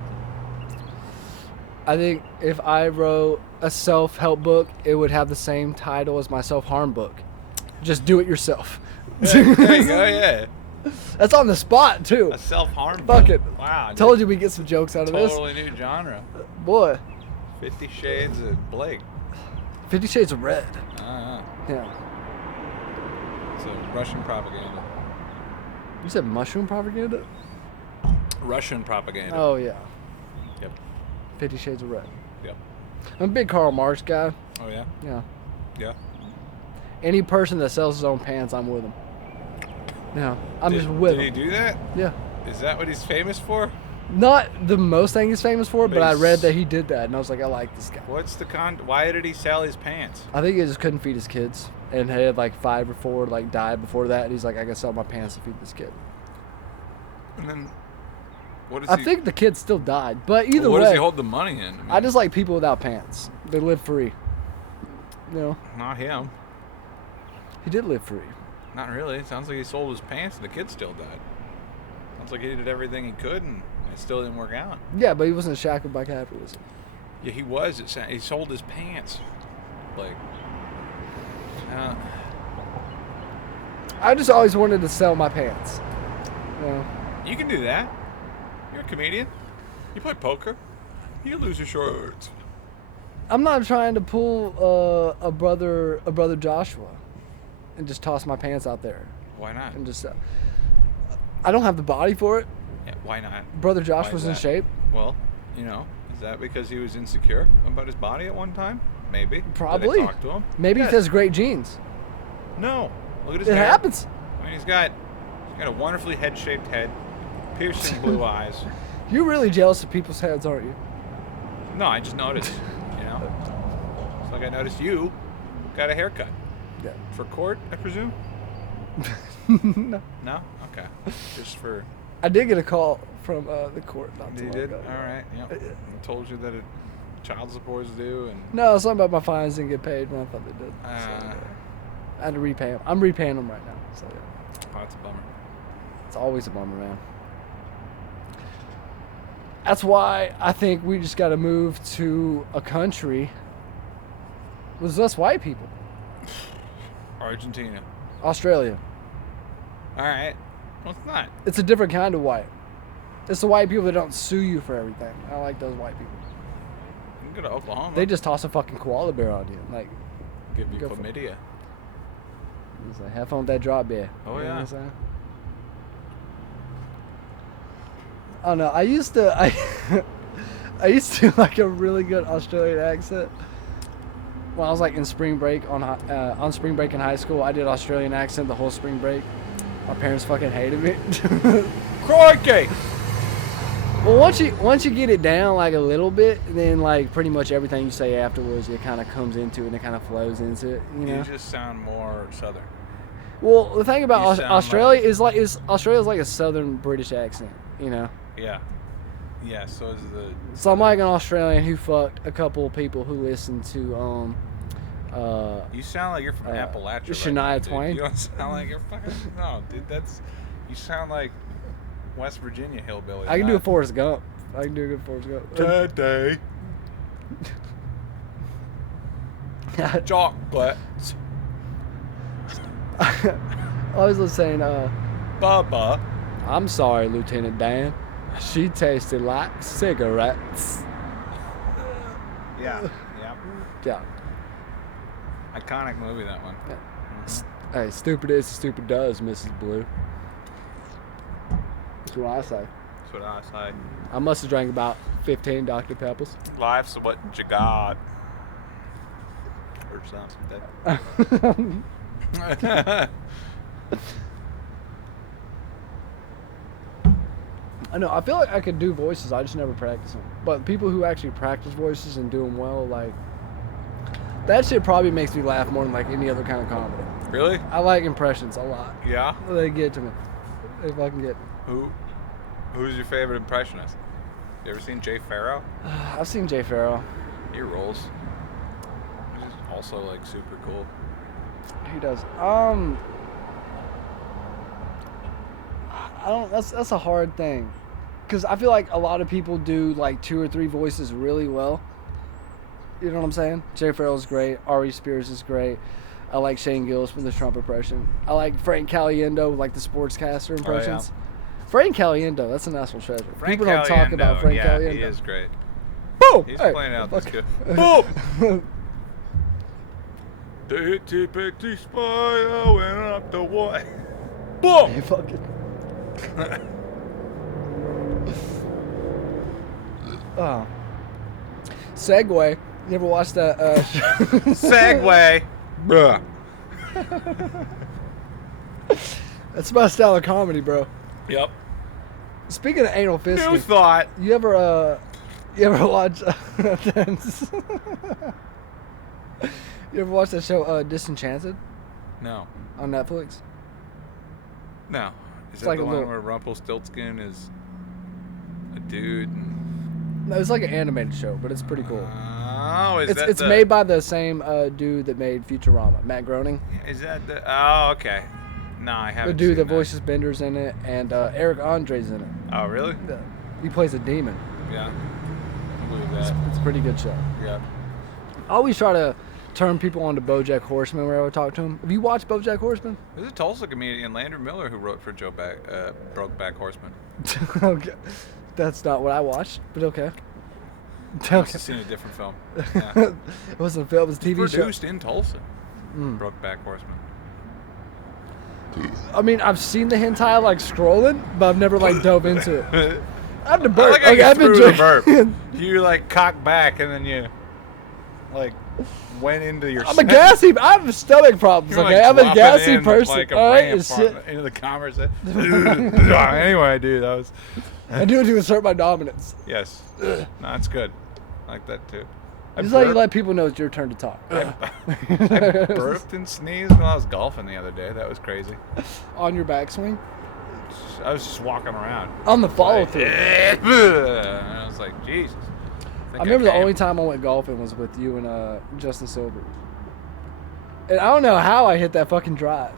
I think if I wrote a self-help book, it would have the same title as my self-harm book. Just do it yourself. There you go, yeah. That's on the spot, too. A self-harm Fuck book. it. Wow. Told you we'd get some jokes out of this. Totally new genre. Boy, 50 Shades of Blake. 50 Shades of Red. Uh-huh. Yeah. So Russian propaganda. You said mushroom propaganda? Russian propaganda. Oh, yeah. Yep. 50 Shades of Red. Yep. I'm a big Karl Marx guy. Oh, yeah? Yeah. Yeah. Any person that sells his own pants, I'm with him. Yeah. I'm just with Did he him. do that? Yeah. Is that what he's famous for? Not the most thing he's famous for, but I He's- read that he did that, and I was like, I like this guy. What's the Why did he sell his pants? I think he just couldn't feed his kids, and he had like 5 or 4 like died before that, and he's like, I gotta sell my pants to feed this kid. And then, what is I he? think the kid still died, but either what way, does he hold the money in? I just like people without pants. They live free. You know, Not him. he did live free. Not really. It sounds like he sold his pants and the kid still died. Sounds like he did everything he could and it still didn't work out. Yeah, but he wasn't shackled by capitalism. Yeah, he was. He sold his pants. Like, I just always wanted to sell my pants. You know? you can do that. You're a comedian. You play poker. You lose your shorts. I'm not trying to pull a brother Joshua and just toss my pants out there. Why not? And just I don't have the body for it. Yeah, why not? Brother Joshua's in shape. Well, is that because he was insecure about his body at one time? Maybe. Probably. Did I talk to him? Maybe he has great genes. No. Look at his It hair. happens. I mean, he's got a wonderfully head-shaped head, piercing blue eyes. You're really jealous of people's heads, aren't you? No, I just noticed. It's like I noticed you got a haircut. Yeah. For court, I presume. No. No. Okay. Just for. I did get a call from the court not too You long did? ago. All right. Yeah. I told you that child support is due and. No, something about my fines didn't get paid when I thought they did. So, I had to repay them. I'm repaying them right now. So yeah. Oh, that's a bummer. It's always a bummer, man. That's why I think we just got to move to a country with less white people. Argentina. Australia. All right. Well, it's not. It's a different kind of white. It's the white people that don't sue you for everything. I like those white people. You can go to Oklahoma. They just toss a fucking koala bear on you. Like, give you chlamydia. It's like, have fun with that drop bear. Oh, you know yeah. what I'm saying? I don't know. I used to like a really good Australian accent. When I was like in spring break on spring break in high school, I did Australian accent the whole spring break. My parents fucking hated me. Crikey! Well, once you get it down like a little bit, then like pretty much everything you say afterwards, it kind of comes into it and it kind of flows into it. You just sound more southern. Well, the thing about Australia like... is Australia's like a southern British accent. Yeah. Yeah. So is the. So I'm like an Australian who fucked a couple of people who listened to you sound like you're from Appalachia. Shania Twain. You don't sound like you're fucking. No, dude. You sound like West Virginia hillbilly. I can do a Forrest Gump. I can do a good Forrest Gump. Today. Chocolate. I was saying, Bubba. I'm sorry, Lieutenant Dan. She tasted like cigarettes. Yeah. Yeah. Iconic movie, that one. Yeah. Mm-hmm. Hey, stupid is, stupid does, Mrs. Blue. That's what I say. That's what I say. I must have drank about 15 Dr. Peppers. Life's what you got. Or something. I know. I feel like I could do voices. I just never practice them. But people who actually practice voices and do them well, like, that shit probably makes me laugh more than like any other kind of comedy. Really? I like impressions a lot. Yeah? They get to me. They fucking get me. Who's your favorite impressionist? You ever seen Jay Farrow? I've seen Jay Farrow. He rolls. He's also like super cool. He does. I don't. That's a hard thing, because I feel like a lot of people do like 2 or 3 voices really well. You know what I'm saying? Jay Farrell's great. Ari Spears is great. I like Shane Gillis with his Trump impression. I like Frank Caliendo, like the sportscaster impressions. Oh, yeah. Frank Caliendo, that's a national treasure. People don't talk about Frank yeah, Caliendo. He is great. Boom! He's Hey, playing out this good. Boom! The itty bitty spider went up the way. Boom! Hey, fucking. Oh. Segway. You ever watched that Segway. Bruh. That's my style of comedy, bro. Yep. Speaking of anal fisting, New thought. you ever watch you ever watch that show Disenchanted No. on Netflix? No. Is that like the a one little- where Rumpelstiltskin is a dude? No, it's like an animated show, but it's pretty cool. Oh, It's made by the same dude that made Futurama, Matt Groening. Is that the? Oh, okay. No, I The haven't. dude seen that voices Bender's in it, and Eric Andre's in it. Oh, really? He plays a demon. Yeah. I believe It's that. a pretty good show. Yeah. I always try to turn people on to BoJack Horseman whenever I talk to them. Have you watched BoJack Horseman? There's a Tulsa comedian, Landry Miller, who wrote for Brokeback Horseman. Okay. That's not what I watched, but okay. I must have seen a different film. Yeah. It wasn't a film. It was a TV show. Produced in Tulsa. Brokeback Horseman. I mean, I've seen the hentai like scrolling, but I've never like dove into it. I have to I burp. like how Okay, you I've been threw the drinking. burp. You like cock back and then you like went into your. I'm a gassy. I have stomach problems. You're, Okay, like, I'm a dropping gassy in person. Like a all right, ramp it's shit. into the conversation. Anyway, dude, that was. I do it to assert my dominance. Yes. No, that's good. I like that too. Just like you let people know it's your turn to talk. I burped and sneezed when I was golfing the other day. That was crazy. On your backswing? I was just walking around. On the follow through. And I was like, Jesus. I remember the only time I went golfing was with you and Justin Silver. And I don't know how I hit that fucking drive.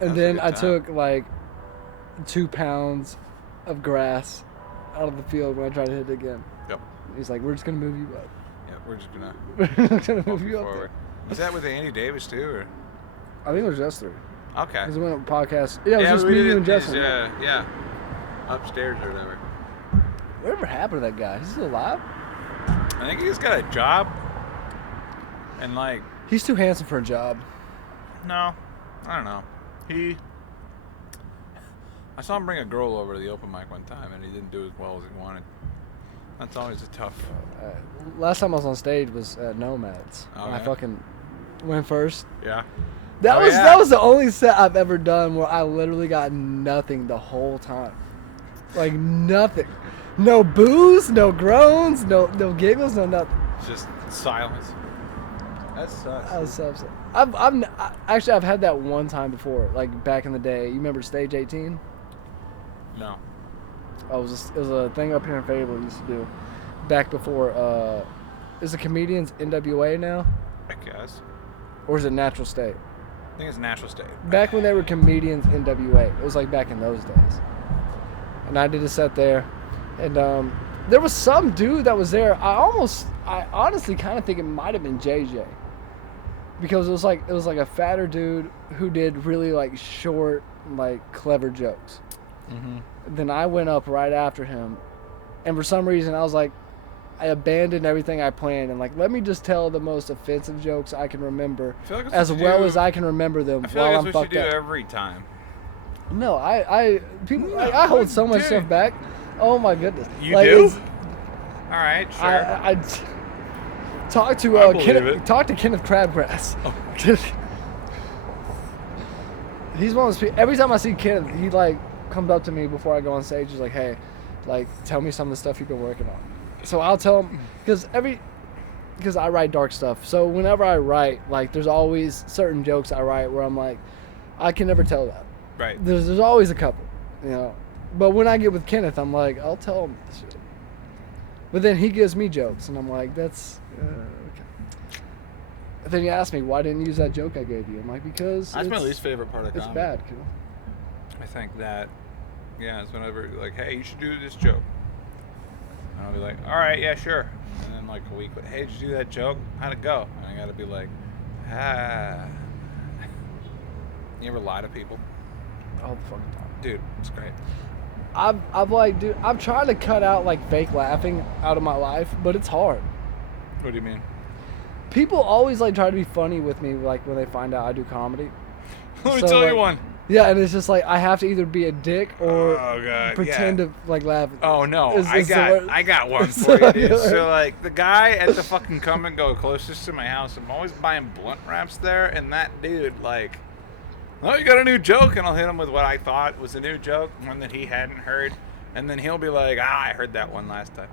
And then I took like 2 pounds of grass out of the field when I tried to hit it again. Yep. He's like, we're just going to move you up. Yeah, we're just gonna We're going to move you up forward. there. Was that with Andy Davis too, or? I think it was just 3. Okay. Because we went on a podcast. Yeah, it was just we me, did you, it- and Justin. Yeah. Upstairs or whatever. Whatever happened to that guy? He's still alive? I think he's got a job. And like, He's too handsome for a job. no, I don't know. I saw him bring a girl over to the open mic one time, and he didn't do as well as he wanted. That's always a tough. Last time I was on stage was at Nomads. Oh, and I yeah? fucking went first. Yeah. That Oh, was yeah. that was the only set I've ever done where I literally got nothing the whole time. Like nothing. No boos, no groans, no giggles, no nothing. Just silence. That sucks. I was so upset. I've had that one time before, like back in the day. You remember Stage 18? No. It was a thing up here in Fayetteville we used to do back before. Is the comedians NWA now, I guess. or is it Natural State? I think it's Natural State. Back when they were comedians NWA, it was like back in those days. And I did a set there, and there was some dude that was there. I honestly kind of think it might have been JJ, because it was like a fatter dude who did really like short, like clever jokes. Mm-hmm. Then I went up right after him, and for some reason I was like, I abandoned everything I planned and like, let me just tell the most offensive jokes I can remember, I feel like that's as what well you do. as I can remember them I feel while like I'm that's what fucked you do up. every time. No, I No, hold so much dude. stuff back. Oh my goodness. You like, do? it's- All right, sure. I talk to I believe Kenneth, it. talk to Kenneth Crabgrass. Oh. He's one of those people. Every time I see Kenneth, he like comes up to me before I go on stage. He's like, "Hey, like tell me some of the stuff you've been working on." So I'll tell him because I write dark stuff. So whenever I write, like there's always certain jokes I write where I'm like, I can never tell that. Right. There's always a couple, you know. But when I get with Kenneth, I'm like, I'll tell him this shit. But then he gives me jokes, and I'm like, that's okay. And then he asked me, why didn't you use that joke I gave you? I'm like, because That's my it's- least favorite part of It's comedy. bad, kid. I think that, yeah, it's whenever like, hey, you should do this joke. And I'll be like, all right, yeah, sure. And then like a week, hey, did you do that joke? How'd it go? And I gotta be like, You ever lie to people? All the fucking time. Dude, it's great. I've tried to cut out like fake laughing out of my life, but it's hard. What do you mean? People always like try to be funny with me, like when they find out I do comedy. Let me So, tell you like, one. Yeah, and it's just like I have to either be a dick or Oh god. pretend yeah. to like laugh. Oh no, It's I got one it's for you, the dude. worst. So like the guy at the fucking come and go closest to my house, I'm always buying blunt wraps there, and that dude like, oh, you got a new joke, and I'll hit him with what I thought was a new joke, one that he hadn't heard, and then he'll be like, I heard that one last time.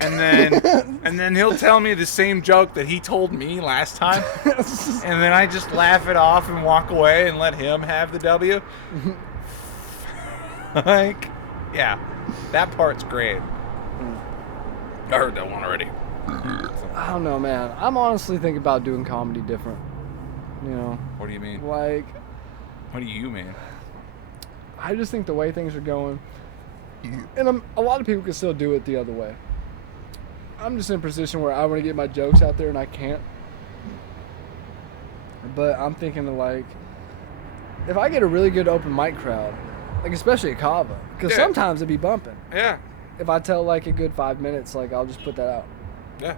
And then he'll tell me the same joke that he told me last time, and then I just laugh it off and walk away and let him have the W. Like, yeah, that part's great. I heard that one already. I don't know, man. I'm honestly thinking about doing comedy different. You know, What do you mean? like What do you mean? I just think the way things are going, and a lot of people can still do it the other way. I'm just in a position where I want to get my jokes out there and I can't. But I'm thinking of like, if I get a really good open mic crowd, like especially at Kava, because Yeah. sometimes it'd be bumping. Yeah. if I tell like a good 5 minutes, like I'll just put that out. Yeah.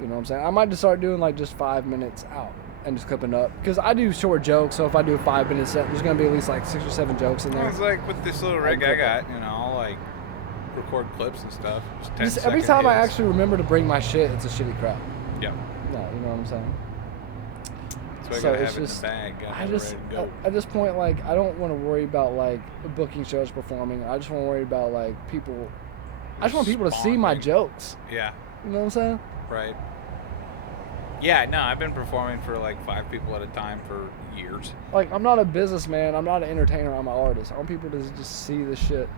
You know what I'm saying? I might just start doing like just 5 minutes out and just clipping up because I do short jokes. So if I do a 5 minute set, there's gonna be at least like 6 or 7 jokes in there. It's like with this little rig I got, you know, I'll like record clips and stuff. Just every time I actually remember to bring my shit, it's a shitty crowd. Yeah. No, you know what I'm saying? So I gotta have it in the bag. I just, at this point, like, I don't want to worry about, like, booking shows, performing. I just want to worry about, like, people. I just want people to see my jokes. Yeah. You know what I'm saying? Right. Yeah, no, I've been performing for, like, 5 people at a time for years. Like, I'm not a businessman. I'm not an entertainer. I'm an artist. I want people to just see the shit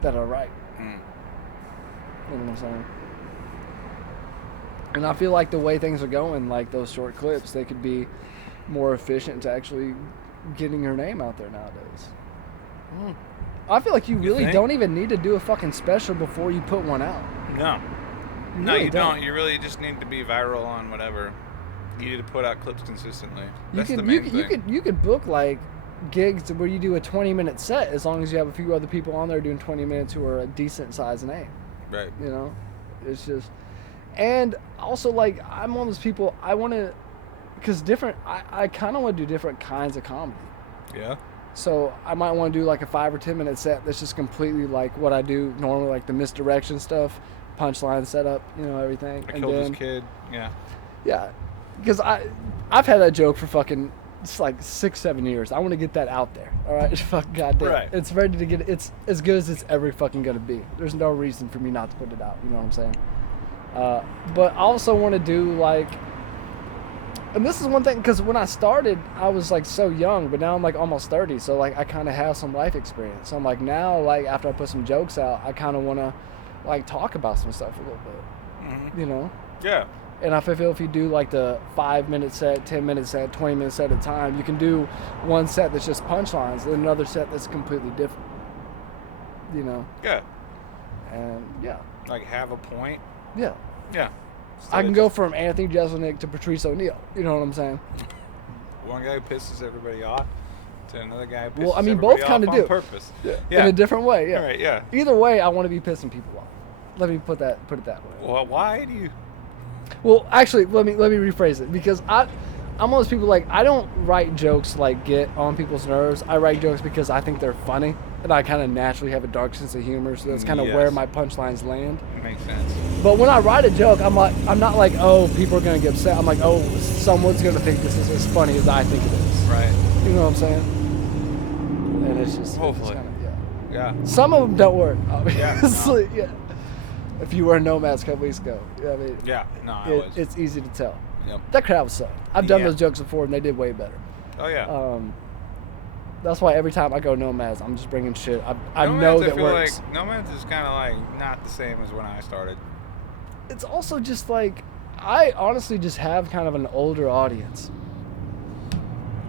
that I write. You know what I'm saying? And I feel like the way things are going, like those short clips, they could be more efficient to actually getting your name out there nowadays. I feel like you really don't even need to do a fucking special before you put one out. No. No, you don't. You really just need to be viral on whatever. You need to put out clips consistently. That's the main thing. You could book like gigs where you do a 20-minute set as long as you have a few other people on there doing 20 minutes who are a decent size name. Right. You know? It's just... And also, like, I'm one of those people, I want to... Because I kind of want to do different kinds of comedy. Yeah. So I might want to do like a 5 or 10 minute set that's just completely like what I do normally, like the misdirection stuff, punchline setup, you know, everything. I killed this kid. Yeah. Yeah. Because I've had that joke for fucking... It's like 6-7 years. I want to get that out there. All right, fucking goddamn. Right. It's ready to get. It's as good as it's ever fucking gonna be. There's no reason for me not to put it out. You know what I'm saying? But I also want to do like, and this is one thing because when I started, I was like so young, but now I'm like almost 30, so like I kind of have some life experience. So I'm like now, like after I put some jokes out, I kind of want to like talk about some stuff a little bit. Mm-hmm. You know? Yeah. And I feel if you do like the 5 minute set, 10 minute set, 20 minute set at a time, you can do one set that's just punchlines and another set that's completely different. You know? Yeah. And yeah. Like have a point? Yeah. Yeah. I can go from Anthony Jeselnik to Patrice O'Neal. You know what I'm saying? One guy pisses everybody off to another guy pisses everybody both kind of do. On purpose. Yeah. In a different way, yeah. Right, yeah. Either way, I want to be pissing people off. Let me put it that way. Well, why do you... Well, actually, let me rephrase it because I'm one of those people like I don't write jokes like get on people's nerves. I write jokes because I think they're funny and I kind of naturally have a dark sense of humor, so that's kind of where my punchlines land. Makes sense. But when I write a joke, I'm not like, oh, people are gonna get upset. I'm like, oh, someone's gonna think this is as funny as I think it is. Right. You know what I'm saying? And it's just hopefully, yeah. Some of them don't work, obviously. Yeah. If you were Nomads a couple weeks ago, I mean, I was. It's easy to tell. Yep. That crowd was sucked. I've done those jokes before, and they did way better. Oh yeah. That's why every time I go Nomads, I'm just bringing shit. I know that works. Like Nomads is kind of like not the same as when I started. It's also just like I honestly just have kind of an older audience.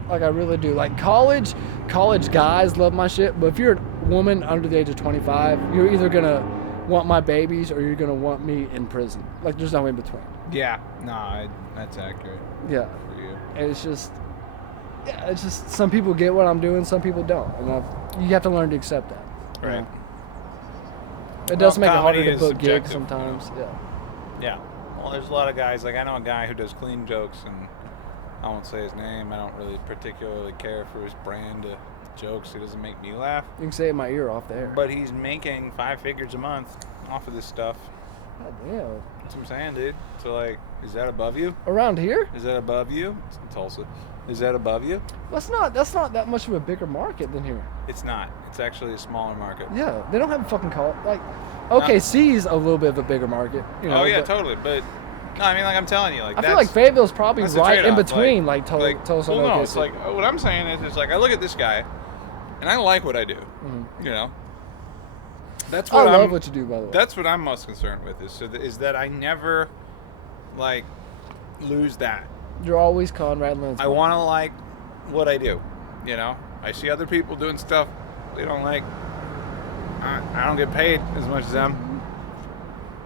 Like I really do. Like college guys love my shit, but if you're a woman under the age of 25, you're either gonna want my babies or you're gonna want me in prison. Like there's no in between. Yeah, no, that's accurate. Yeah, for you. And it's just some people get what I'm doing, some people don't, and you have to learn to accept that. Right. You know? It does make it harder to book gigs sometimes. You know? Yeah. Well, there's a lot of guys. Like I know a guy who does clean jokes, and I won't say his name. I don't really particularly care for his brand of jokes. He doesn't make me laugh. You can say it in my ear off the air. But he's making 5 figures a month off of this stuff. God damn. That's what I'm saying, dude. So, like, is that above you? Around here? Is that above you? It's in Tulsa. Is that above you? That's not that much of a bigger market than here. It's not. It's actually a smaller market. Yeah, they don't have a fucking call. Like, OKC's a little bit of a bigger market. You know, totally. But no, I mean, like I'm telling you, like I feel like Fayetteville's probably right in between, Tulsa and OKC. No, it's like what I'm saying is like I look at this guy, and I like what I do. Mm-hmm. You know. That's what I love what you do, by the way. That's what I'm most concerned with is that I never like lose that. You're always Conrad Lentz. I want to like what I do. You know, I see other people doing stuff they don't like. I don't get paid as much as them.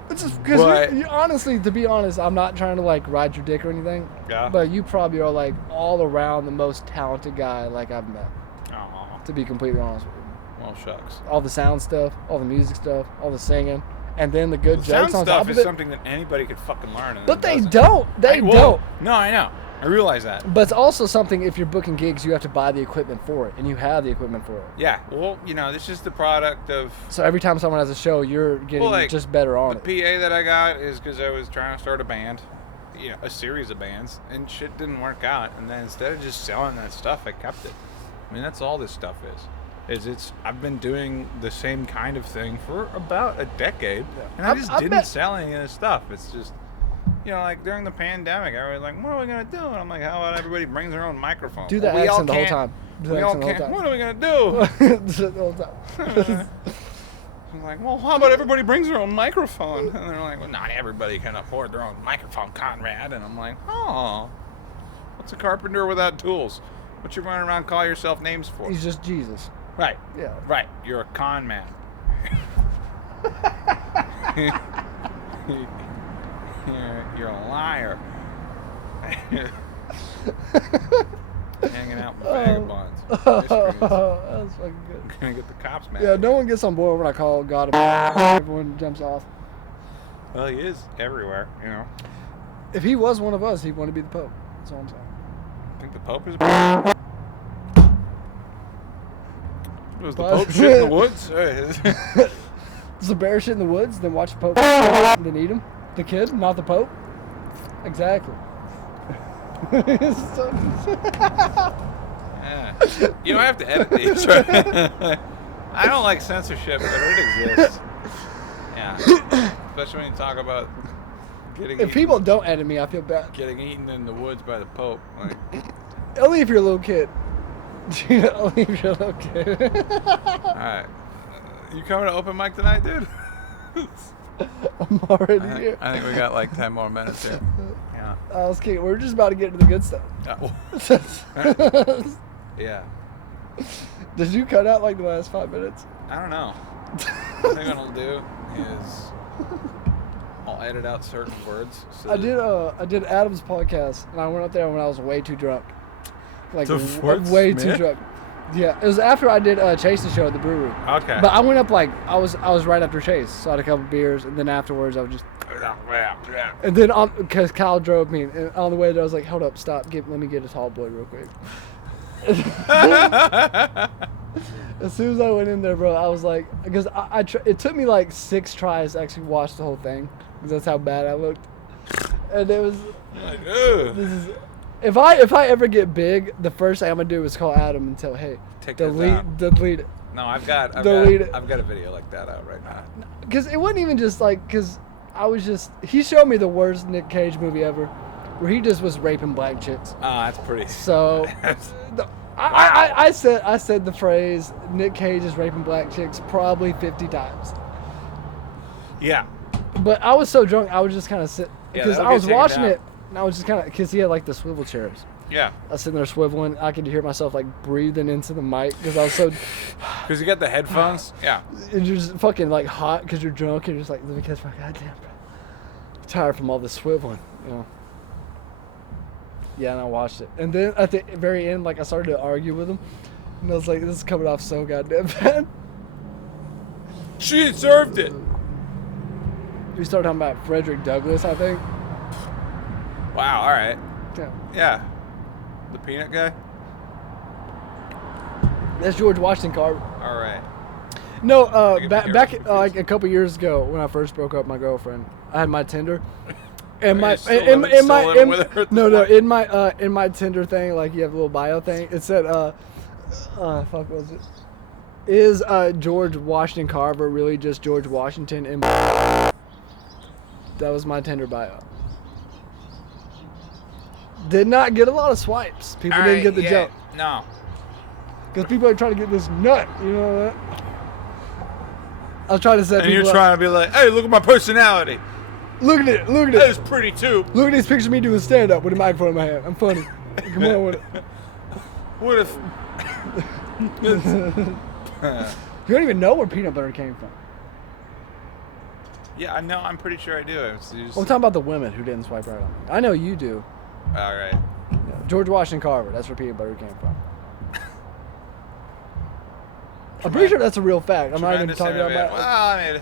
It's just because honestly, to be honest, I'm not trying to like ride your dick or anything. Yeah. But you probably are like all around the most talented guy like I've met. Aww. To be completely honest with you. Well, shucks. All the sound stuff, all the music stuff, all the singing, and then the good jokes sound on top stuff of is it. something that anybody could fucking learn. And But they doesn't. don't. They don't. No, I know. I realize that. But it's also something, if you're booking gigs, you have to buy the equipment for it, and you have the equipment for it. Yeah. Well, this is the product of. So every time someone has a show, you're getting just better on the it. PA that I got is because I was trying to start a band, a series of bands, and shit didn't work out. And then instead of just selling that stuff, I kept it. I mean, that's all this stuff is. I've been doing the same kind of thing for about a decade, and I just didn't sell any of this stuff. It's just. Like during the pandemic, everybody's like, what are we going to do? And I'm like, how about everybody brings their own microphone? Do that accent the whole time. We all can't. What are we going to do? The whole time. I'm like, well, how about everybody brings their own microphone? And they're like, well, not everybody can afford their own microphone, Conrad. And I'm like, oh, what's a carpenter without tools? What you running around call yourself names for? He's just Jesus. Right. Yeah. Right. You're a con man. You're a liar. Hanging out with vagabonds. That was fucking good. I'm gonna get the cops mad. Yeah, no one gets on board when I call God a everyone jumps off. Well, he is everywhere, If he was one of us, he'd want to be the Pope. That's all I'm saying. I think the Pope is a Was the Pope shit in the woods? Does the bear shit in the woods, then watch the Pope and then eat him? The kid, not the Pope? Exactly. Yeah. You don't have to edit these, right? I don't like censorship, but it exists. Yeah. Especially when you talk about if people don't edit me, I feel bad. Getting eaten in the woods by the Pope. Like. Only if you're a little kid. Only if you're a little kid. Alright. You coming to open mic tonight, dude? I'm already here. I think we got like 10 more minutes here. Yeah. I was kidding. We're just about to get to the good stuff. Yeah. Did you cut out like the last 5 minutes? I don't know. The thing I'll do is I'll edit out certain words. So I did Adam's podcast, and I went up there when I was way too drunk. Like way too drunk. Yeah, it was after I did Chase's show at the brewery. Okay. But I went up like I was right after Chase, so I had a couple beers, and then afterwards I was just. And then because Kyle drove me, and on the way there I was like, hold up, stop, let me get a tall boy real quick. As soon as I went in there, bro, I was like, because it took me like 6 tries to actually watch the whole thing, because that's how bad I looked. And it was. This is. If I ever get big, the first thing I'm gonna do is call Adam and tell, hey, delete it. No, I've got a video like that out right now. Because it wasn't even just like, because he showed me the worst Nick Cage movie ever, where he just was raping black chicks. Oh, that's pretty. So, I said the phrase Nick Cage is raping black chicks probably 50 times. Yeah. But I was so drunk, I was just kind of sitting, because I was watching it. And I was just kind of, because he had like the swivel chairs. Yeah. I was sitting there swiveling. I could hear myself like breathing into the mic because I was so. Because you got the headphones? Yeah. And you're just fucking like hot because you're drunk and you're just like, let me catch my goddamn breath. Tired from all the swiveling, Yeah, and I watched it. And then at the very end, like I started to argue with him. And I was like, this is coming off so goddamn bad. She deserved it. We started talking about Frederick Douglass, I think. Wow, all right. Yeah. The peanut guy? That's George Washington Carver. All right. No, back like a couple years ago when I first broke up with my girlfriend, I had my Tinder. And in my Tinder thing, like you have a little bio thing, it said fuck was it? Is George Washington Carver really just George Washington in That was my Tinder bio. Did not get a lot of swipes. People didn't get the joke. No. Because people are trying to get this nut, you know that? I was trying to set and you're trying to be like, hey, look at my personality. Look at it. That is pretty too. Look at this picture of me doing stand-up with a microphone in my hand. I'm funny. Come on with it. What if... You don't even know where peanut butter came from. Yeah, I know. I'm pretty sure I do. I'm talking about the women who didn't swipe right on me. I know you do. All right. Yeah, George Washington Carver. That's where peanut butter came from. I'm pretty sure that's a real fact. I'm not even Tremendous talking about innovation. that. Well, I mean,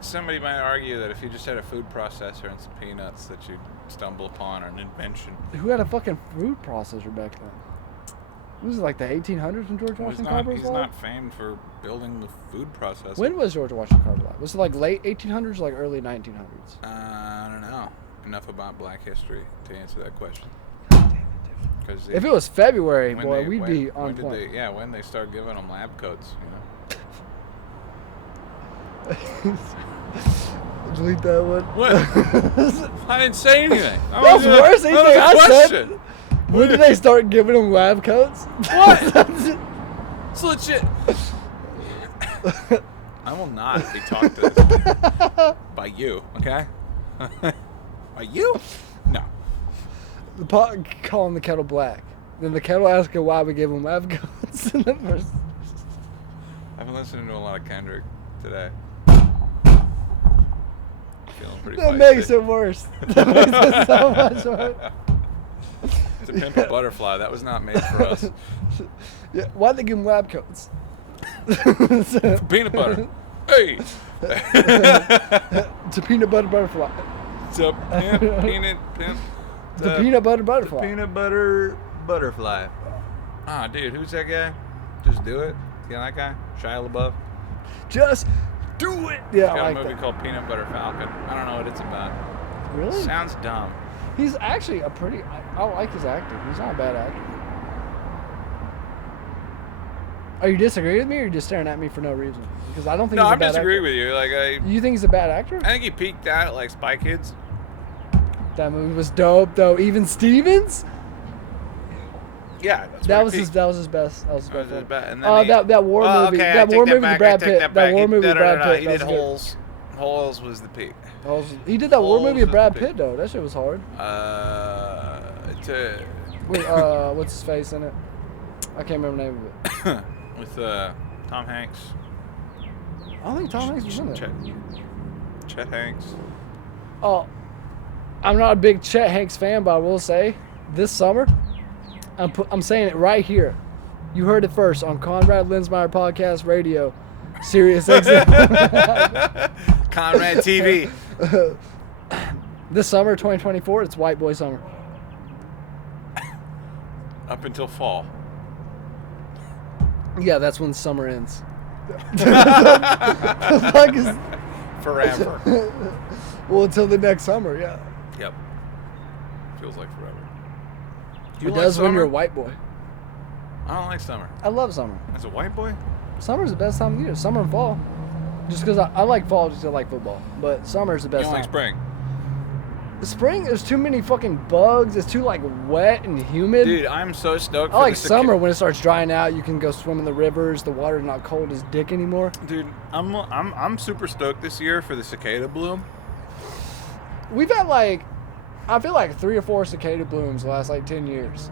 somebody might argue that if you just had a food processor and some peanuts, that you'd stumble upon an invention. Who had a fucking food processor back then? This is like the 1800s when George Washington Carver was He's alive? not famed for building the food processor. When was George Washington Carver alive? Was it like late 1800s or like early 1900s? I don't know enough about Black history to answer that question. Because If it was February, when boy, they- we'd when- be on when did point. when they start giving them lab coats, Delete that one. What? I didn't say anything. That's worse than anything I said. Question. When did they start giving them lab coats? What? It's legit. I will not be talked to by you, okay? By you? No. The pot calling the kettle black. Then the kettle asking why we gave them lab coats. In the first... I've been listening to a lot of Kendrick today. Feeling pretty That feisty. makes it worse. That makes it so much worse. It's a pimp a butterfly. That was not made for us. Yeah, why'd they give them lab coats? Peanut butter. Hey! It's a peanut butter butterfly. It's a pimp. The peanut butter butterfly. Peanut butter butterfly. Ah, dude, who's that guy? Just do it. You know that guy? Shia LaBeouf. Just do it. Yeah, He's got I like a movie that. called Peanut Butter Falcon. I don't know what it's about. Really? Sounds dumb. He's actually a pretty... I like his acting. He's not a bad actor. Are you disagreeing with me, or are you just staring at me for no reason? Because I don't think No, he's a I'm bad disagreeing actor. with you. Like You think he's a bad actor? I think he peaked out at like Spy Kids. That movie was dope, though. Even Stevens? Yeah, that's That where was he his. peaked. That was his best. That was his That was best. his one. best. And then That war movie. Okay, That I war take movie back, with Brad I take Pitt. That, That back. war movie with Brad Pitt. He That did was good. Holes. Holes was the peak. He did that war Holes movie with was Brad the Pitt, though. That shit was hard. With, what's his face in it? I can't remember the name of it. with Tom Hanks. I don't think Tom Hanks was in it. Chet Hanks. Oh, I'm not a big Chet Hanks fan, but I will say, this summer, I'm saying it right here. You heard it first on Conrad Linsmeyer Podcast Radio, Sirius XM. Conrad TV. This summer, 2024, it's white boy summer. Up until fall. Yeah, that's when summer ends. Forever. Well, until the next summer, yeah. Yep. Feels like forever. It does when you're a white boy. I don't like summer. I love summer. As a white boy? Summer's the best time of the year. Summer and fall. Just because I like fall just because I like football. But summer's the You best don't time. like spring? Spring, there's too many fucking bugs. It's too like wet and humid. Dude, I'm so stoked I like summer when it starts drying out. You can go swim in the rivers. The water's not cold as dick anymore. Dude, I'm super stoked this year for the cicada bloom. We've had I feel like 3 or 4 cicada blooms the last 10 years.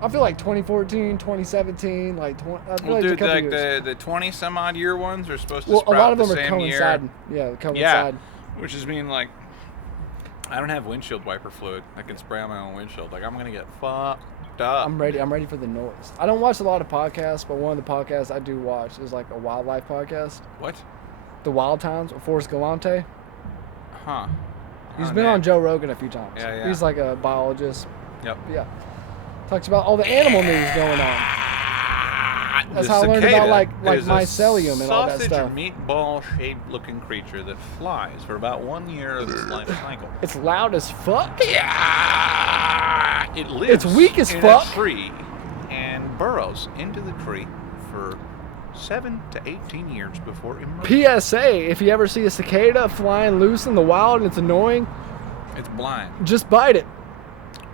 I feel like 2014, 2017, I feel like Dude, a couple like years. the 20 some odd year ones are supposed to Well, a sprout lot of them the are same year. coinciding. Yeah, coincide. Yeah, which is mean like I don't have windshield wiper fluid. I can spray on my own windshield. Like I'm gonna get fucked up. I'm ready for the noise. I don't watch a lot of podcasts, but one of the podcasts I do watch is like a wildlife podcast. What? The Wild Times with Forrest Galante. Huh. He's been on Joe Rogan a few times. Yeah. He's like a biologist. Yep. Yeah. Talks about all the animal news going on. That's The how I learned cicada about like is a mycelium and all that sausage stuff. and meatball shaped looking creature that flies for about 1 year of its life cycle. It's loud as fuck. Yeah. It lives It's weak as in fuck. a tree and burrows into the tree for 7 to 18 years before emerging. PSA, if you ever see a cicada flying loose in the wild and it's annoying, It's blind. just bite it.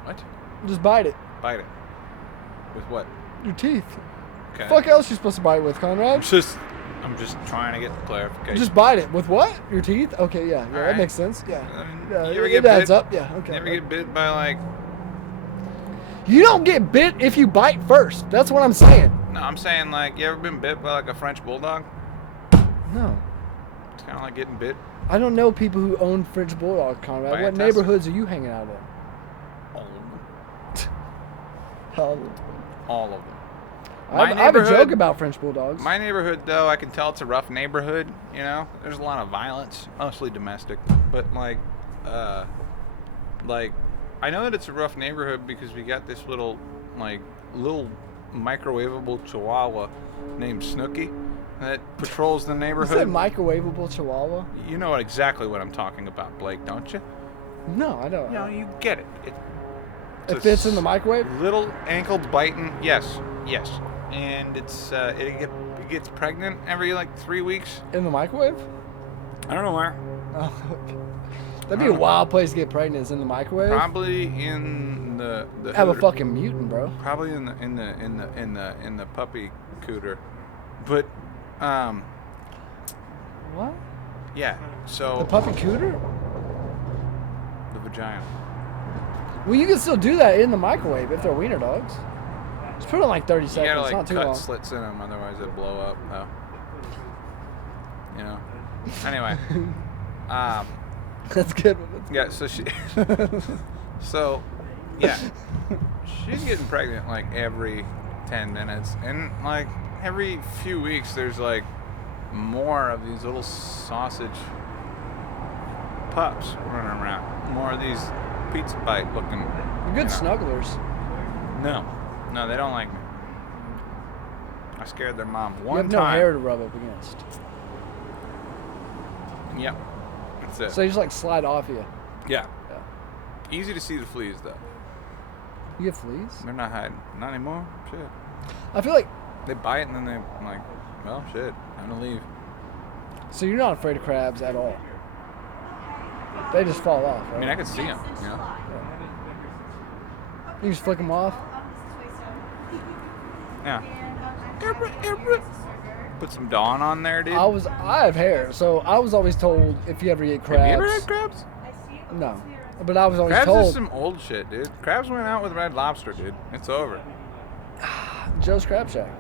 What? Just bite it. Bite it. With what? Your teeth. Okay. Fuck else you supposed to bite with, Conrad? I'm just trying to get clarification. Just bite it. With what? Your teeth? Okay, yeah. That right. makes sense. Yeah. I mean, Yeah, you ever it get adds bit? up. Yeah, okay. You ever get bit by like? You don't get bit if you bite first. That's what I'm saying. No, I'm saying like you ever been bit by like a French bulldog? No. It's kind of like getting bit. I don't know people who own French Bulldogs, Conrad. By a What tussle. neighborhoods are you hanging out in? All of them. Oh, All of them. I have a joke about French bulldogs. My neighborhood, though, I can tell it's a rough neighborhood. You know, there's a lot of violence, mostly domestic. But like, I know that it's a rough neighborhood because we got this little microwavable Chihuahua named Snooky that patrols the neighborhood. Is that microwavable Chihuahua? You know exactly what I'm talking about, Blake, don't you? No, I don't. You know, you get it. It fits in the microwave? Little ankle biting, yes. And it gets pregnant every 3 weeks. In the microwave? I don't know where. Oh, okay. That'd be a wild place to get pregnant. Is in the microwave? Probably in the have a fucking mutant, bro. Probably in the puppy cooter, but what? Yeah. So the puppy cooter? The vagina. Well, you can still do that in the microwave if they're wiener dogs. Just put it in 30 seconds. You gotta not too cut long. slits in them, otherwise they'll blow up. Though. You know. Anyway. That's good. Yeah. So she's getting pregnant every 10 minutes, and every few weeks there's more of these little sausage pups running around. More of these pizza bite looking. They're good snugglers. No, they don't like me. I scared their mom one time. You have no hair to rub up against. Yep, that's it. So you just slide off you. Yeah. Easy to see the fleas though. You get fleas? They're not hiding. Not anymore. Shit. I feel like they bite and then they well, shit, I'm gonna leave. So you're not afraid of crabs at all? They just fall off, right? I mean, I can see them, you know? Yeah. You just flick them off? Yeah. Put some Dawn on there, dude. I have hair, so I was always told if you ever get crabs. Have you ever had crabs? No. But I was always crabs told. Crabs is some old shit, dude. Crabs went out with Red Lobster, dude. It's over. Joe's Crab Shack.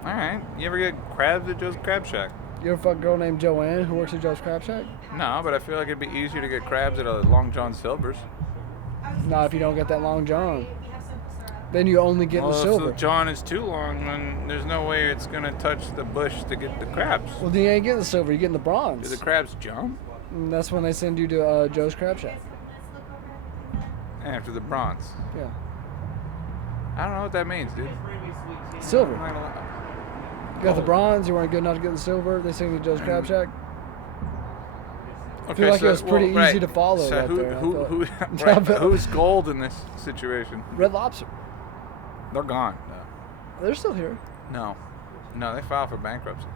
Alright. You ever get crabs at Joe's Crab Shack? You ever fuck a girl named Joanne who works at Joe's Crab Shack? No, but I feel like it'd be easier to get crabs at a Long John Silver's. Not if you don't get that Long John. Then you only get the silver. If the John is too long, then there's no way it's going to touch the bush to get the crabs. Well, then you ain't getting the silver. You're getting the bronze. Do the crabs jump? And that's when they send you to Joe's Crab Shack. After the bronze. Yeah. I don't know what that means, dude. Silver. You got the bronze, you weren't good enough to get the silver, they send you to Joe's Crab Shack. Okay, I feel like it was pretty easy to follow so right there. Who's gold in this situation? Red Lobster. They're gone. They're still here. No, they filed for bankruptcy.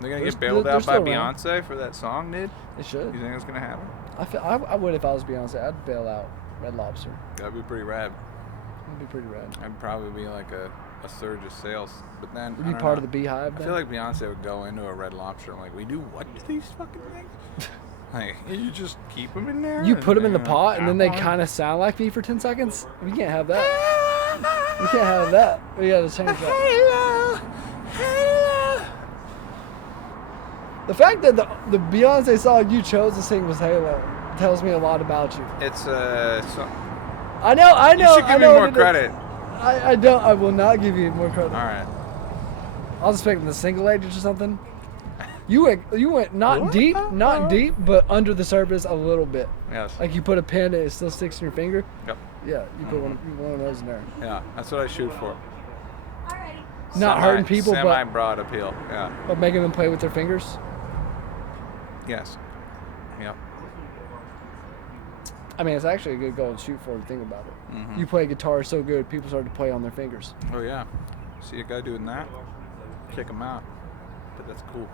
They're going to get bailed out by Beyonce for that song, dude? They should. You think that's going to happen? I would if I was Beyonce. I'd bail out Red Lobster. That'd be pretty rad. That'd be pretty rad. I'd probably be a surge of sales, but then would you be part of the Beehive? I feel like Beyonce would go into a Red Lobster and we do what to these fucking things? You just keep them in there. You put them in the pot and then they kind of sound like me for 10 seconds. We can't have that. We can't have that. We gotta change that. Halo. The fact that the Beyonce song you chose to sing was Halo tells me a lot about you. It's I know. You should give me more credit. I don't. I will not give you more credit. All right. I was expecting the single ladies or something. You went not deep, but under the surface a little bit. Yes. Like you put a pin and it still sticks in your finger. Yep. Yeah, you put one of those in there. Yeah, that's what I shoot for. Not hurting people, but broad appeal. Yeah. But making them play with their fingers. Yes. Yep. I mean, it's actually a good goal to shoot for. Think about it. Mm-hmm. You play guitar so good, people start to play on their fingers. Oh yeah. See a guy doing that? Kick him out. But that's cool.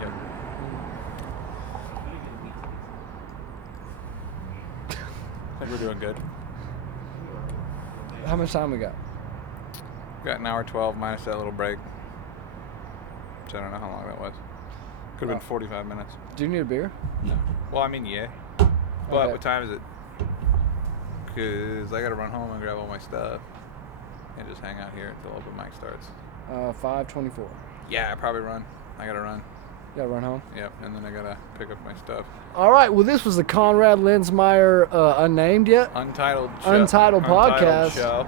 Yep. I think we're doing good. How much time we got? We got an hour 12 minus that little break. So I don't know how long that was. Could have been 45 minutes. Do you need a beer? No. Well, I mean, yeah. But Okay. what time is it? Because I got to run home and grab all my stuff and just hang out here until open mic starts. 5:24. Yeah, I probably run. I got to run. Gotta run home. Yep, and then I gotta pick up my stuff. All right. Well, this was the Conrad Lensmeyer Unnamed Yet? Untitled podcast. show.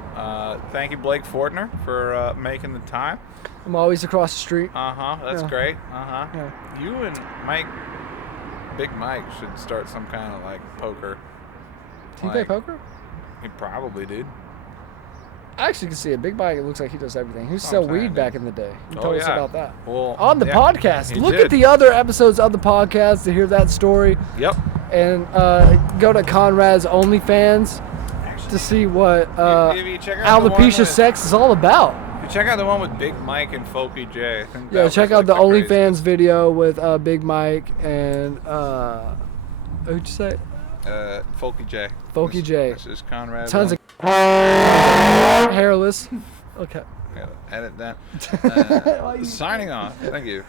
Thank you, Blake Fortner, for making the time. I'm always across the street. That's great. Yeah. You and Big Mike should start some kind of like poker. Does he play poker? He probably did. I actually can see it. Big Mike, it looks like he does everything. He used to sell weed back in the day. He told us about that. Well, on the podcast. Look at the other episodes of the podcast to hear that story. Yep. And go to Conrad's OnlyFans to see what alopecia sex is all about. Check out the one with Big Mike and Folky J. I think check out the OnlyFans video with Big Mike and who'd you say? Folky J. Folky J. This is Conrad. Tons of hairless. Okay. Yeah, edit that. Signing off. Thank you.